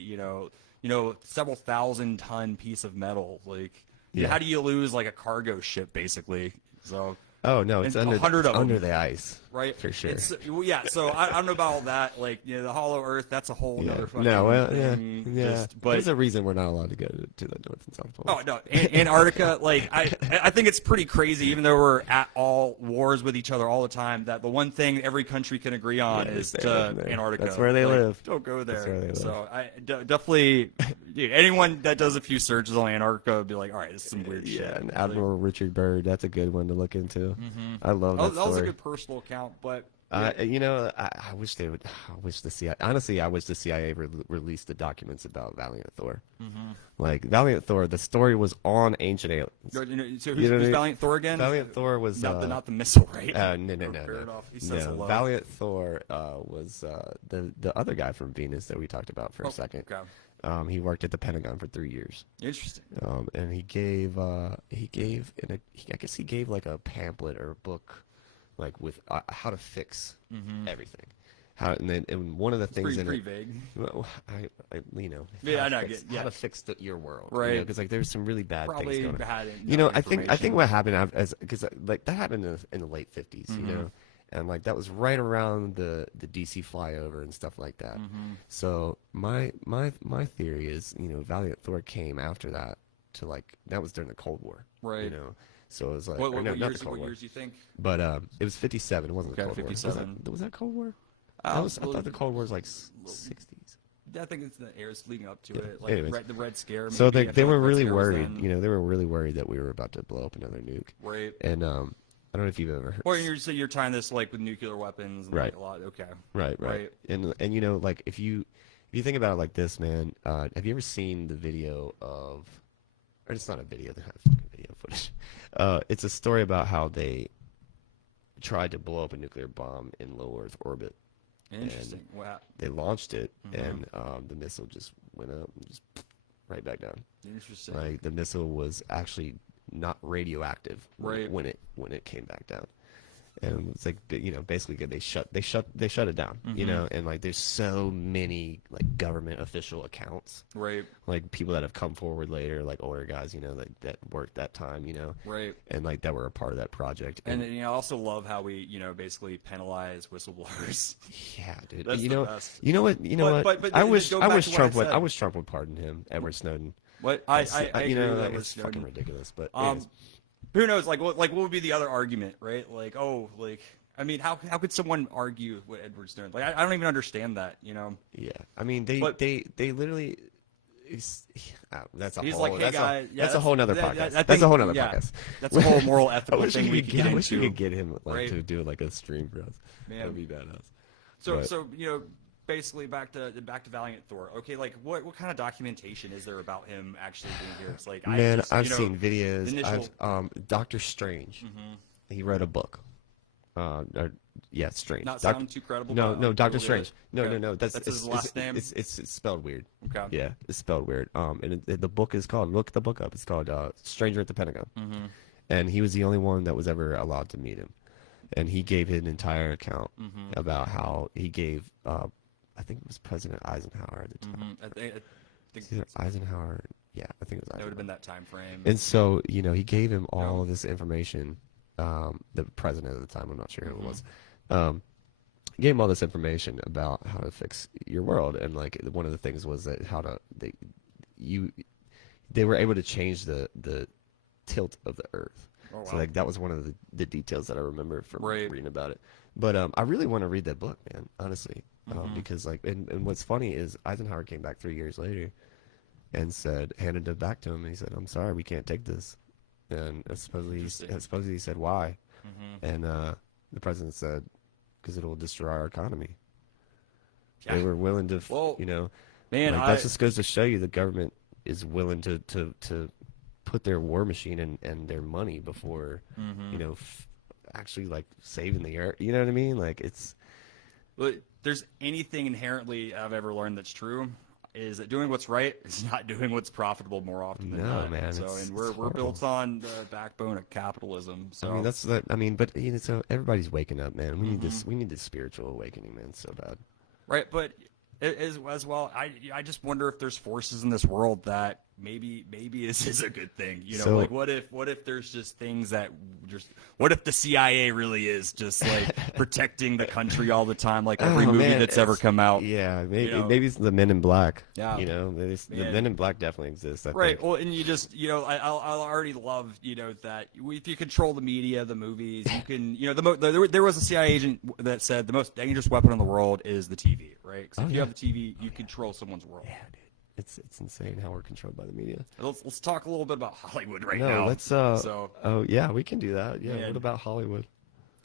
several 1,000-ton piece of metal? Like, Yeah. how do you lose like a cargo ship, basically? So, Oh no, it's and under 100 of under them. the ice, right, For sure. Well, yeah. So I don't know about all that. Like, you know, the Hollow Earth, that's a whole Yeah. nother fucking No, well, yeah, thing. yeah. Just- but There's a reason we're not allowed to go to the North and South Pole. oh no, Antarctica. Like I think it's pretty crazy. Even though we're at all wars with each other all the time, that the one thing every country can agree on Yeah, is stay to away from there. Antarctica. That's where they Like, live. Don't go there. That's where they live. So I definitely, dude, anyone that does a few searches on Antarctica would be like, all right, this is some weird shit. Yeah, and Like, Admiral Richard Byrd, that's a good one to look into. I love that that was a story. good personal account, but You know, I wish they would. I wish the CIA. Honestly, I wish the CIA released the documents about Valiant Thor. Like Valiant Thor, the story was on Ancient Aliens. so You know who's what I mean? Valiant Thor again? Valiant Thor was not the missile, right? no. Paradox, he says No, hello. Valiant Thor was the other guy from Venus that we talked about for a second. Okay. He worked at the Pentagon for 3 years. Interesting. And I guess he gave like a pamphlet or a book, like with how to fix everything. And one of the things Pretty in it, vague. well, you know, Yeah, how I to know, fix, yeah. how to fix your world, Right. Because like there's some really bad Probably things going on. had You know, I think information. what happened because like that happened in the late 50s, Mm-hmm. you know, and like that was right around the DC flyover and stuff like that. Mm-hmm. So my theory is, you know, Valiant Thor came after that to like that was during the Cold War, Right. You know, so it was like What or no, not years? the Cold What War, years do you think? but it was 57. It wasn't the Okay, Cold 57. War. Was that Cold War? Uh, I thought the Cold War was like 60s. I think it's the years leading up to it, like Anyways. the Red Scare. So maybe. I they feel were like Red really Scare was worried. then. You know, they were really worried that we were about to blow up another nuke. Right. And I don't know if you've ever heard. Or you're tying this like with nuclear weapons. And Right. Like, a lot. Okay. Right. Right. And you know, like if you think about it like this, man, have you ever seen the video of, or it's not a video, they have fucking video footage. It's a story about how they tried to blow up a nuclear bomb in low Earth orbit. Interesting. Wow. They launched it, Mm-hmm. and the missile just went up, and just right back down. Interesting. Like the missile was actually not radioactive Right. when it came back down, and it's like, you know, basically they shut it down, you know, and like there's so many like government official accounts, Right. like people that have come forward later, like older guys, you know, like that worked that time, you know, Right. and like that were a part of that project. And you know, I also love how we, you know, basically penalize whistleblowers. Yeah, dude. That's you the know, best. you know what, But I then wish go back to what I Trump would. said. I wish Trump would pardon him, Edward Snowden. What I You know, agree with like, Edward it's Snowden. fucking ridiculous. But Um, anyways. who knows? Like what would be the other argument, right? Like, oh, like I mean, how could someone argue with Edward Snowden? Like, I don't even understand that. You know, Yeah, I mean they But- they literally. That's a he's whole. like, hey that's guys, a, that's a whole nother that- podcast. I That's think- a whole nother yeah, podcast. That's a whole moral I ethical wish thing we could get I wish we into. could get him like Right. to do like a stream for us. Man. That'd be badass. So But- so you know, basically back to Valiant Thor. Okay, like what kind of documentation is there about him actually being here? It's like Man, I've you know, seen videos. initial- Doctor Strange. He wrote a book. Yeah, Strange. Not Doc- sound too credible. No, but no, I'll Doctor Google Strange. it. No, Okay. no. That's his last name. It's spelled weird. Okay. Yeah, it's spelled weird. And the book is called. Look the book up. It's called Stranger at the Pentagon. Mm-hmm. And he was the only one that was ever allowed to meet him, and he gave an entire account Mm-hmm. about how he gave. I think it was President Eisenhower at the time. I think It's either Eisenhower. Yeah, I think it was that would Eisenhower. have been that time frame. And so, you know, he gave him all No. of this information. The president at the time, I'm not sure who Mm-hmm. it was, gave him all this information about how to fix your world. And like one of the things was that you they were able to change the tilt of the Earth. Oh, So wow. like that was one of the details that I remember from Right. reading about it. But I really want to read that book, man. Honestly, because like and what's funny is Eisenhower came back 3 years later and handed it back to him, and he said, "I'm sorry, we can't take this." And Interesting. supposedly he said why, Mm-hmm. and the president said, "Because it'll destroy our economy." Yeah. They were willing to, Well, you know, man, like that just goes to show you the government is willing to put their war machine and their money before, Mm-hmm. actually like saving the earth. You know what I mean? Like it's But there's anything inherently I've ever learned that's true is that doing what's right is not doing what's profitable more often than No, not. man, So, it's- and we're it's built on the backbone of capitalism. So, I mean that's the I mean, but so everybody's waking up, man. We need Mm-hmm. this. We need this spiritual awakening, man, so bad. right, but as well, I just wonder if there's forces in this world that maybe this is a good thing. You know, So- like what if there's just things that just what if the CIA really is just like protecting the country all the time, like every Oh, movie man, that's ever it's- come out. Yeah, maybe know? maybe it's the Men in Black. Yeah. You know, the Man. Men in Black definitely exist. I Right. think. Well, and you just, I already love, that if you control the media, the movies, you can, there was a CIA agent that said the most dangerous weapon in the world is the TV, right? 'Cause if you yeah. have the TV, you control someone's world. Yeah, dude. It's insane how we're controlled by the media. Let's talk a little bit about Hollywood right No, now. let's So, oh yeah, we can do that. Yeah, Man. what about Hollywood?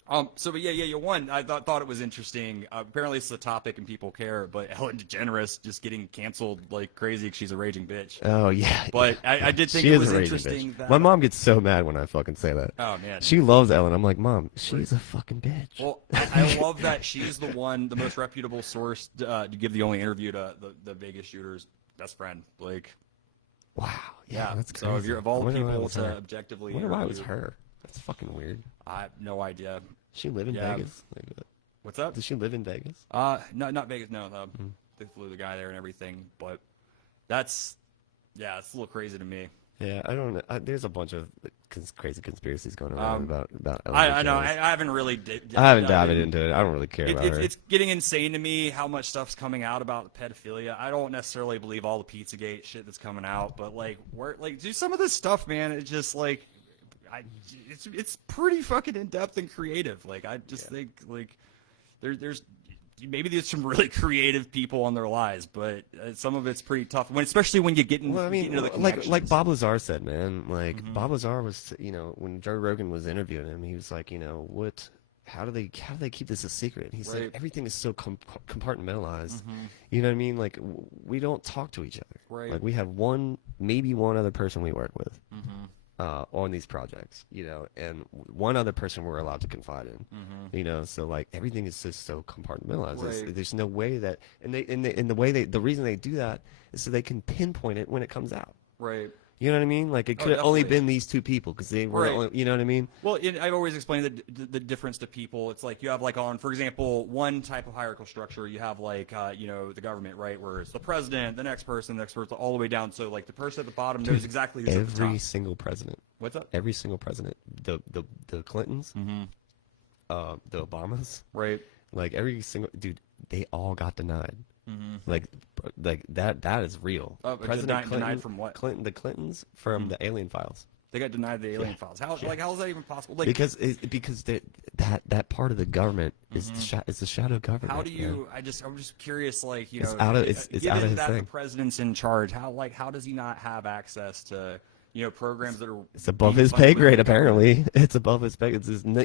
but yeah, one, I thought it was interesting. Apparently it's a topic and people care, but Ellen DeGeneres just getting canceled like crazy because she's a raging bitch. Oh yeah. But yeah. I did think She it is was a raging interesting bitch. that My mom gets so mad when I fucking say that. Oh man. She loves Ellen. I'm like, Mom, she's a fucking bitch. Well, I love that she's the most reputable source to give the only interview to the Vegas shooter's best friend, Blake. Wow. Yeah, that's crazy. So if you're of all I wonder why it people was to her. objectively I wonder why it was interview- her. That's fucking weird. I have no idea. She live in Yeah. Vegas? Like, What's up? does she live in Vegas? No, not Vegas. No, Hmm. they flew the guy there and everything, but it's a little crazy to me. Yeah, I don't know. There's a bunch of crazy conspiracies going around about Ellen I know. DeGeneres. I haven't really. I haven't dived into it. I don't really care about her. It's getting insane to me how much stuff's coming out about pedophilia. I don't necessarily believe all the Pizzagate shit that's coming out, but do some of this stuff, man. It's just like, it's pretty fucking in depth and creative. Like I just think there's maybe there's some really creative people on their lives, but some of it's pretty tough. Especially when you get Well, I mean, into the like connections. Bob Lazar said, man. Like Mm-hmm. Bob Lazar was, when Joe Rogan was interviewing him, he was like, how do they keep this a secret? He said Right. everything is so compartmentalized. Mhm. You know what I mean? Like we don't talk to each other. Right. Like we have maybe one other person we work with Mhm. on these projects, and one other person we're allowed to confide in. Mhm. So like everything is just so compartmentalized. Right. There's no way that, and the reason they do that is so they can pinpoint it when it comes out. Right. You know what I mean? Like it Oh, could have only definitely. been these two people because they were, Right. only, you know what I mean? Well, I've always explained the difference to people. It's like you have for example, one type of hierarchical structure. You have the government, right, where it's the president, the next person, all the way down. So like the person at the bottom knows exactly who's at the Every top. single president, What's up? every single president, the Clintons, Mm-hmm. the Obamas, Right. like every single dude, they all got denied. Mm-hmm. Like that is real. Denied from what? The Clintons from the alien files. They got denied the alien files. How is that even possible? Like, Because that part of the government is the shadow government. how do man. you? I'm just curious. Like, It's out of- it's given out of his that thing. the president's in charge, how does he not have access to programs that are? It's above being his funded pay with grade, the government? apparently. It's above his pay.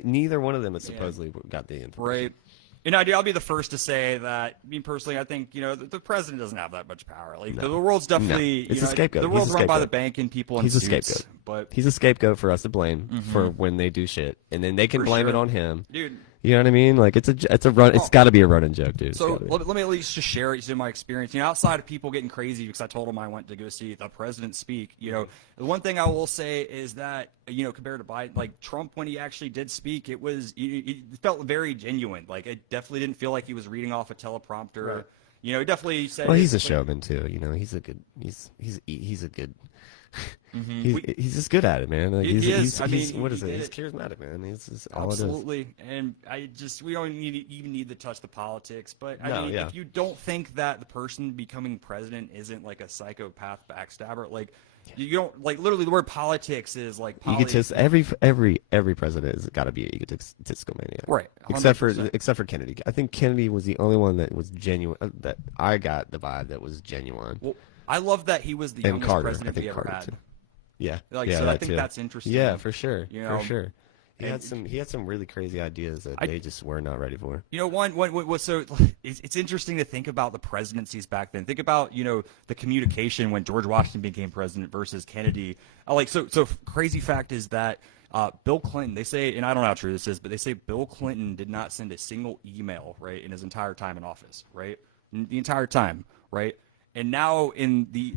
Neither one of them has supposedly got the information. Right. And I'll be the first to say that, me personally, I think, the president doesn't have that much power. Like, the world's definitely, It's a scapegoat. the He's a world's run by the scapegoat. banking people and He's a suits, scapegoat. But, He's a scapegoat for us to blame for when they do shit, and then they can For blame it sure. on him. dude, You know what I mean? Like it's a run. It's got to be a running joke, dude. It's so gotta be. let me at least just share it in my experience. Outside of people getting crazy because I told them I went to go see the president speak. The one thing I will say is that compared to Biden, like Trump, when he actually did speak, it felt very genuine. Like it definitely didn't feel like he was reading off a teleprompter. Right. He definitely said. Well, he's a like, showman too. He's a good. He's a good. Mhm. He's just good at it, man. Like, He is. I mean, what is he it? did He's it. charismatic, man. He's just all it is. Absolutely, and we don't even need to touch the politics. But I No, mean, yeah. if you don't think that the person becoming president isn't like a psychopath backstabber, like You don't like literally the word politics is like Egotist. Every president has got to be an egotistical maniac. Right. Except for 100%. Kennedy. I think Kennedy was the only one that was genuine. That I got the vibe that was genuine. Well, I love that he was the And youngest Carter. I president think we ever Carter had. too. Yeah. Like, yeah, so I that think too. that's interesting. Yeah, for sure. You know, for sure. He and- had some really crazy ideas that they just were not ready for. You know, so it's interesting to think about the presidencies back then. Think about, you know, the communication when George Washington became president versus Kennedy. So crazy fact is that Bill Clinton, they say, and I don't know how true this is, but they say Bill Clinton did not send a single email, right, in his entire time in office, right? The entire time, right? And now in the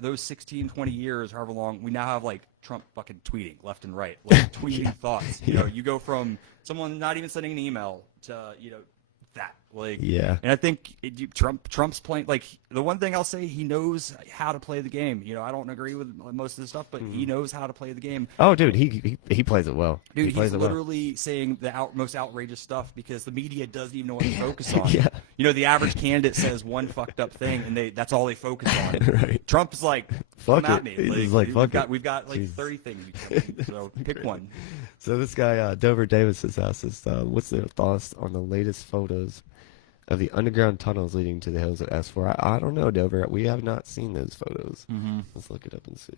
those 16, 20 years, however long, we now have like Trump fucking tweeting left and right, like tweeting thoughts. You know, you go from someone not even sending an email to, you know, that. Like, Yeah. And I think Trump's playing, like, the one thing I'll say, he knows how to play the game. You know, I don't agree with most of the stuff, but he knows how to play the game. Oh, dude, he plays it well. Dude, he plays he's it well. literally saying the most outrageous stuff because the media doesn't even know what to focus on. Yeah. You know, the average candidate says one fucked up thing, and that's all they focus on. Right. Trump's like, Fuck come at it. me. He's like, fuck it. We've got like Jesus. 30 things we can, so pick one. So this guy, Dover Davis, has asked us, what's their thoughts on the latest photos of the underground tunnels leading to the hills of S4? I don't know, Dover. We have not seen those photos. Mm-hmm. Let's look it up and see.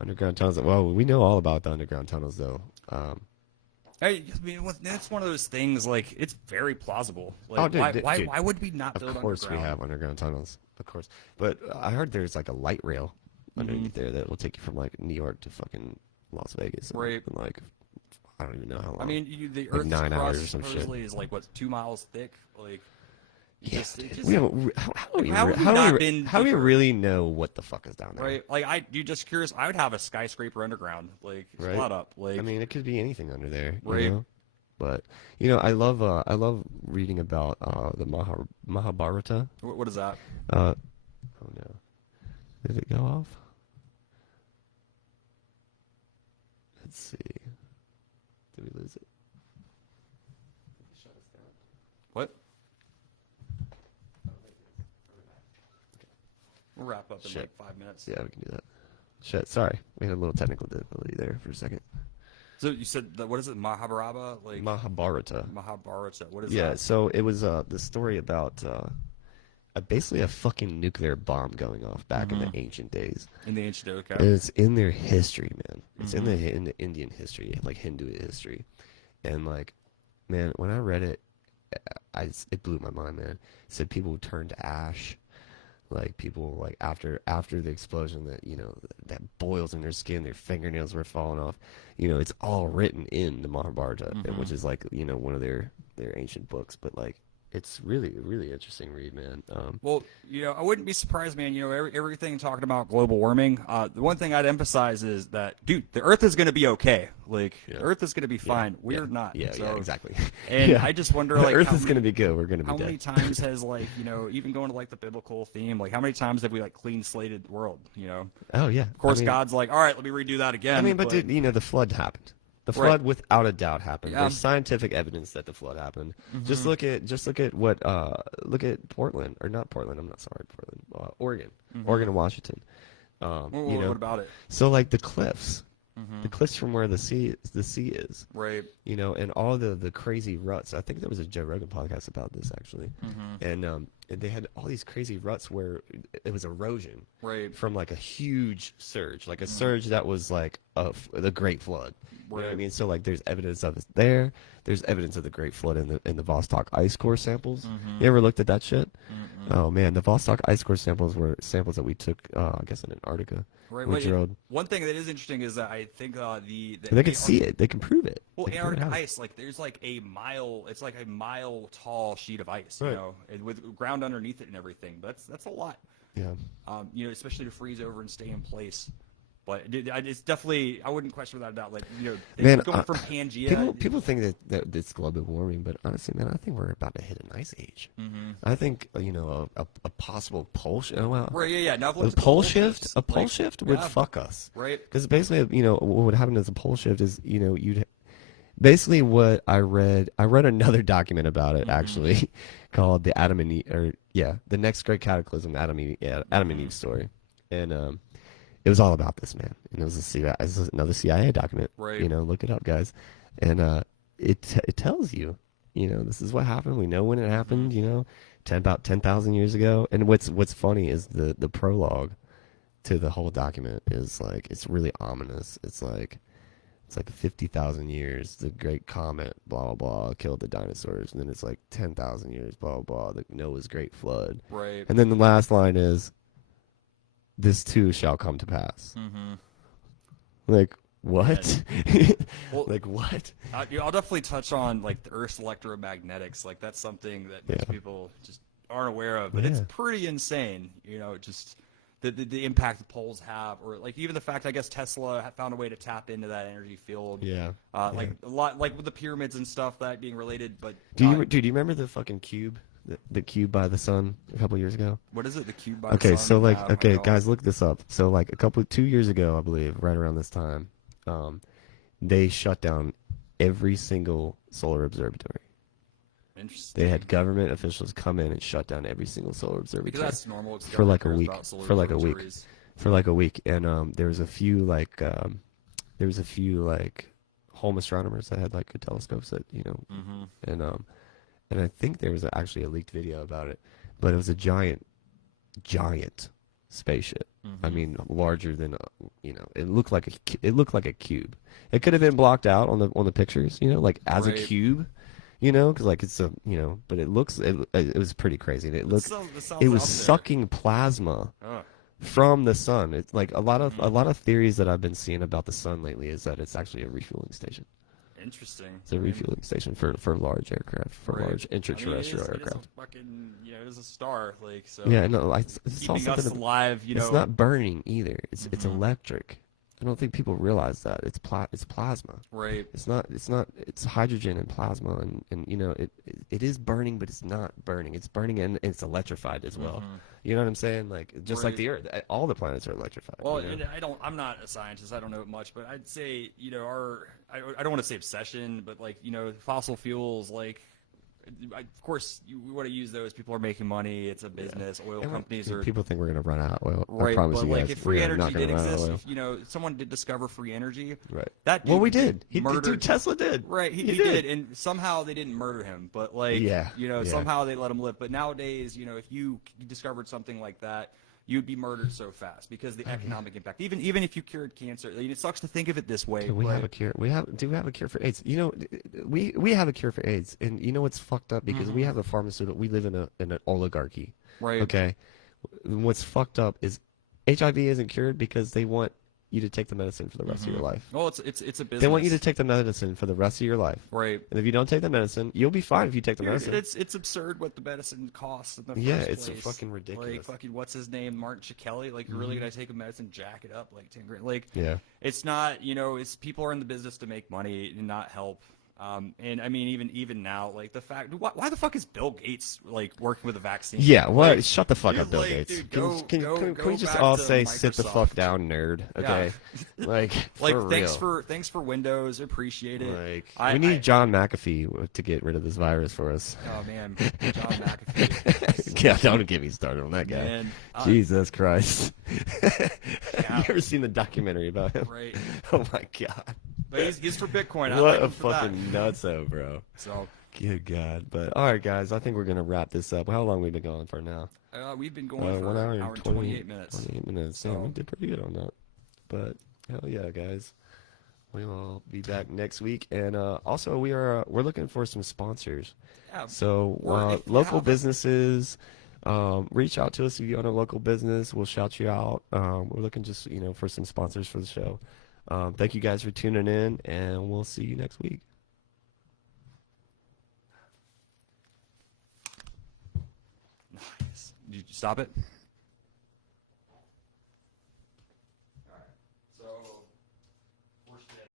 Underground tunnels. Well, we know all about the underground tunnels, though. I mean, that's one of those things. Like, it's very plausible. Like, Oh, dude, why would we not build Of course underground? we have underground tunnels. Of course. But I heard there's like a light rail underneath there that will take you from like New York to fucking Las Vegas. Right. In like, I don't even know how long. I mean, the Like Earth's 9 hours crust or some shit. supposedly is like what 2 miles thick. Like, yeah, it just- we haven't, how do we, how have we how do not we, been how do we deeper? really know what the fuck is down there? right? Like, you just curious. I would have a skyscraper underground, like Right. flat up. Like, I mean, it could be anything under there, you Right. know? But you know, I love reading about the Mahabharata. what is that? Oh no, did it go off? Let's see. Did we lose it? What? We'll wrap up in Shit. like 5 minutes. Yeah, we can do that. Shit, sorry, we had a little technical difficulty there for a second. So you said that, what is it? Mahabharata? Like Mahabharata. Mahabharata. What is Yeah, that? so it was the story about basically a fucking nuclear bomb going off back in the ancient days. In the ancient okay. And it's in their history, man. It's in the Indian history, like Hindu history, and like, man, when I read it, it blew my mind, man. It said people turned to ash, like people like after the explosion that that boils in their skin, their fingernails were falling off. You know, it's all written in the Mahabharata, which is like one of their ancient books, but like. It's really, really interesting read, man. Well, I wouldn't be surprised, man. Everything talking about global warming. The one thing I'd emphasize is that, dude, the Earth is going to be okay. Like, the Earth is going to be fine. We're not. Yeah, So- exactly. And Yeah. I just wonder, The like, Earth how is many- going to be good. We're going to be How dead. many times has, like, even going to, like, the biblical theme, like, how many times have we, like, clean slated the world, Oh yeah. Of course, God's like, all right, let me redo that again. I mean, but dude, the flood happened. The Right. flood, without a doubt, happened. Yeah. There's scientific evidence that the flood happened. Just look at what look at Portland, or not Portland. I'm not sorry, Portland, Oregon, Oregon and Washington. What about it? So like the cliffs from where the sea is. Right. And all the crazy ruts. I think there was a Joe Rogan podcast about this actually, and they had all these crazy ruts where it was erosion Right. from like a huge surge, like a surge that was like the Great Flood. You know what I Right. mean? So like, there's evidence of it there. There's evidence of the Great Flood in the Vostok ice core samples. You ever looked at that shit? Oh man, the Vostok ice core samples were samples that we took, I guess, in Antarctica. Right. We Wait, drilled. one thing that is interesting is that I think And they can see it. They can prove it. Well, They can prove it Antarctic out. ice, like there's like a mile. It's like a mile tall sheet of ice, Right. and with ground underneath it and everything. But that's a lot, Yeah. especially to freeze over and stay in place. But it's definitely, I wouldn't question without a doubt. Like Man, going from Pangea. People think that it's global warming, but honestly, man, I think we're about to hit an ice age. Mm-hmm. I think a possible pole shift. Well, Right, yeah. Now, if a it's pole global shift, shifts, a pole like, shift would yeah, fuck us. Right. Because basically, what would happen as a pole shift is, you'd basically what I read another document about it actually called the Adam and Eve, the next great cataclysm, Adam and Eve story. and it was all about this man, and it was another CIA document. Right. You know, look it up, guys, and it tells you, you know, this is what happened. We know when it happened. You know, about 10,000 years ago. And what's funny is the prologue to the whole document is like it's really ominous. It's like 50,000 years, the great comet, blah blah blah, killed the dinosaurs, and then it's like 10,000 years, blah blah blah, the Noah's great flood. Right. And then the last line is, "This too shall come to pass." Like what? Well, like what? I'll definitely touch on like the Earth's electromagnetics. Like that's something that most people just aren't aware of, but it's pretty insane. You know, just the impact the poles have, or like even the fact I guess Tesla found a way to tap into that energy field. Yeah. Like a lot, like with the pyramids and stuff that being related. But do you remember the fucking cube? The cube by the sun a couple years ago. What is it? The cube by the sun? Okay, so like, okay, guys, look this up. So like 2 years ago, I believe, right around this time, they shut down every single solar observatory. Interesting. They had government officials come in and shut down every single solar observatory. Because that's normal. For like a week. For like a week, and there was a few like home astronomers that had like good telescopes that and I think there was actually a leaked video about it, but it was a giant spaceship. I mean, larger than it looked like a cube. It could have been blocked out on the pictures, like as a cube, because like it's but it was pretty crazy. And it was sucking plasma from the sun. It's like a lot of theories that I've been seeing about the sun lately is that it's actually a refueling station. Interesting. It's a refueling station for large aircraft, large interterrestrial aircraft. It is a fucking, it is a star, like, so. Yeah, no, it's keeping us alive, It's not burning either. It's electric. I don't think people realize that it's plasma. Right. It's hydrogen and plasma, and it is burning, but it's not burning. It's burning and it's electrified as well. You know what I'm saying? Like just like the Earth, all the planets are electrified. Well, and I'm not a scientist. I don't know much, but I'd say I don't want to say obsession, but like fossil fuels, like. Of course, we want to use those. People are making money. It's a business. Oil companies are. People think we're going to run out of oil. Right, I promise but you like guys, if free energy did exist, if, someone did discover free energy. Right. That dude we did. Dude, Tesla did. Right. He did, and somehow they didn't murder him. But like, somehow they let him live. But nowadays, if you discovered something like that, you'd be murdered so fast because the economic impact. Even if you cured cancer, it sucks to think of it this way. We have a cure. Do we have a cure for AIDS? We have a cure for AIDS, and you know what's fucked up because we have a pharmaceutical. We live in an oligarchy. Right. Okay. What's fucked up is HIV isn't cured because they want you to take the medicine for the rest of your life. Well, it's a business. They want you to take the medicine for the rest of your life. Right. And if you don't take the medicine, you'll be fine if you take the medicine. It's absurd what the medicine costs in the first it's place. fucking ridiculous. Like fucking what's his name, Martin Shkreli? Like you're really gonna take a medicine, jack it up like 10 grand? Like it's not. It's people are in the business to make money and not help. And I mean, even now, like the fact, why the fuck is Bill Gates like working with a vaccine? Yeah, what? Like, shut the fuck up, Bill Gates. Dude, can we just all say, sit the fuck down, nerd? Okay, like for thanks real. thanks for Windows, appreciate it. Like we need John McAfee to get rid of this virus for us. Oh man, John McAfee. Yeah, don't get me started on that guy. Man, Jesus Christ. You ever seen the documentary about him? Right. Oh my god. But he's for Bitcoin. I What like a him for fucking nutso, bro. So good God. But all right, guys, I think we're gonna wrap this up. How long have we been going for now? We've been going for 1 hour and 28 minutes. 28 minutes. So. Yeah, we did pretty good on that. But hell yeah, guys. We will be back next week, and also we're looking for some sponsors. Yeah. So local businesses, reach out to us if you own a local business. We'll shout you out. We're looking just for some sponsors for the show. Thank you guys for tuning in, and we'll see you next week. Nice. Did you stop it?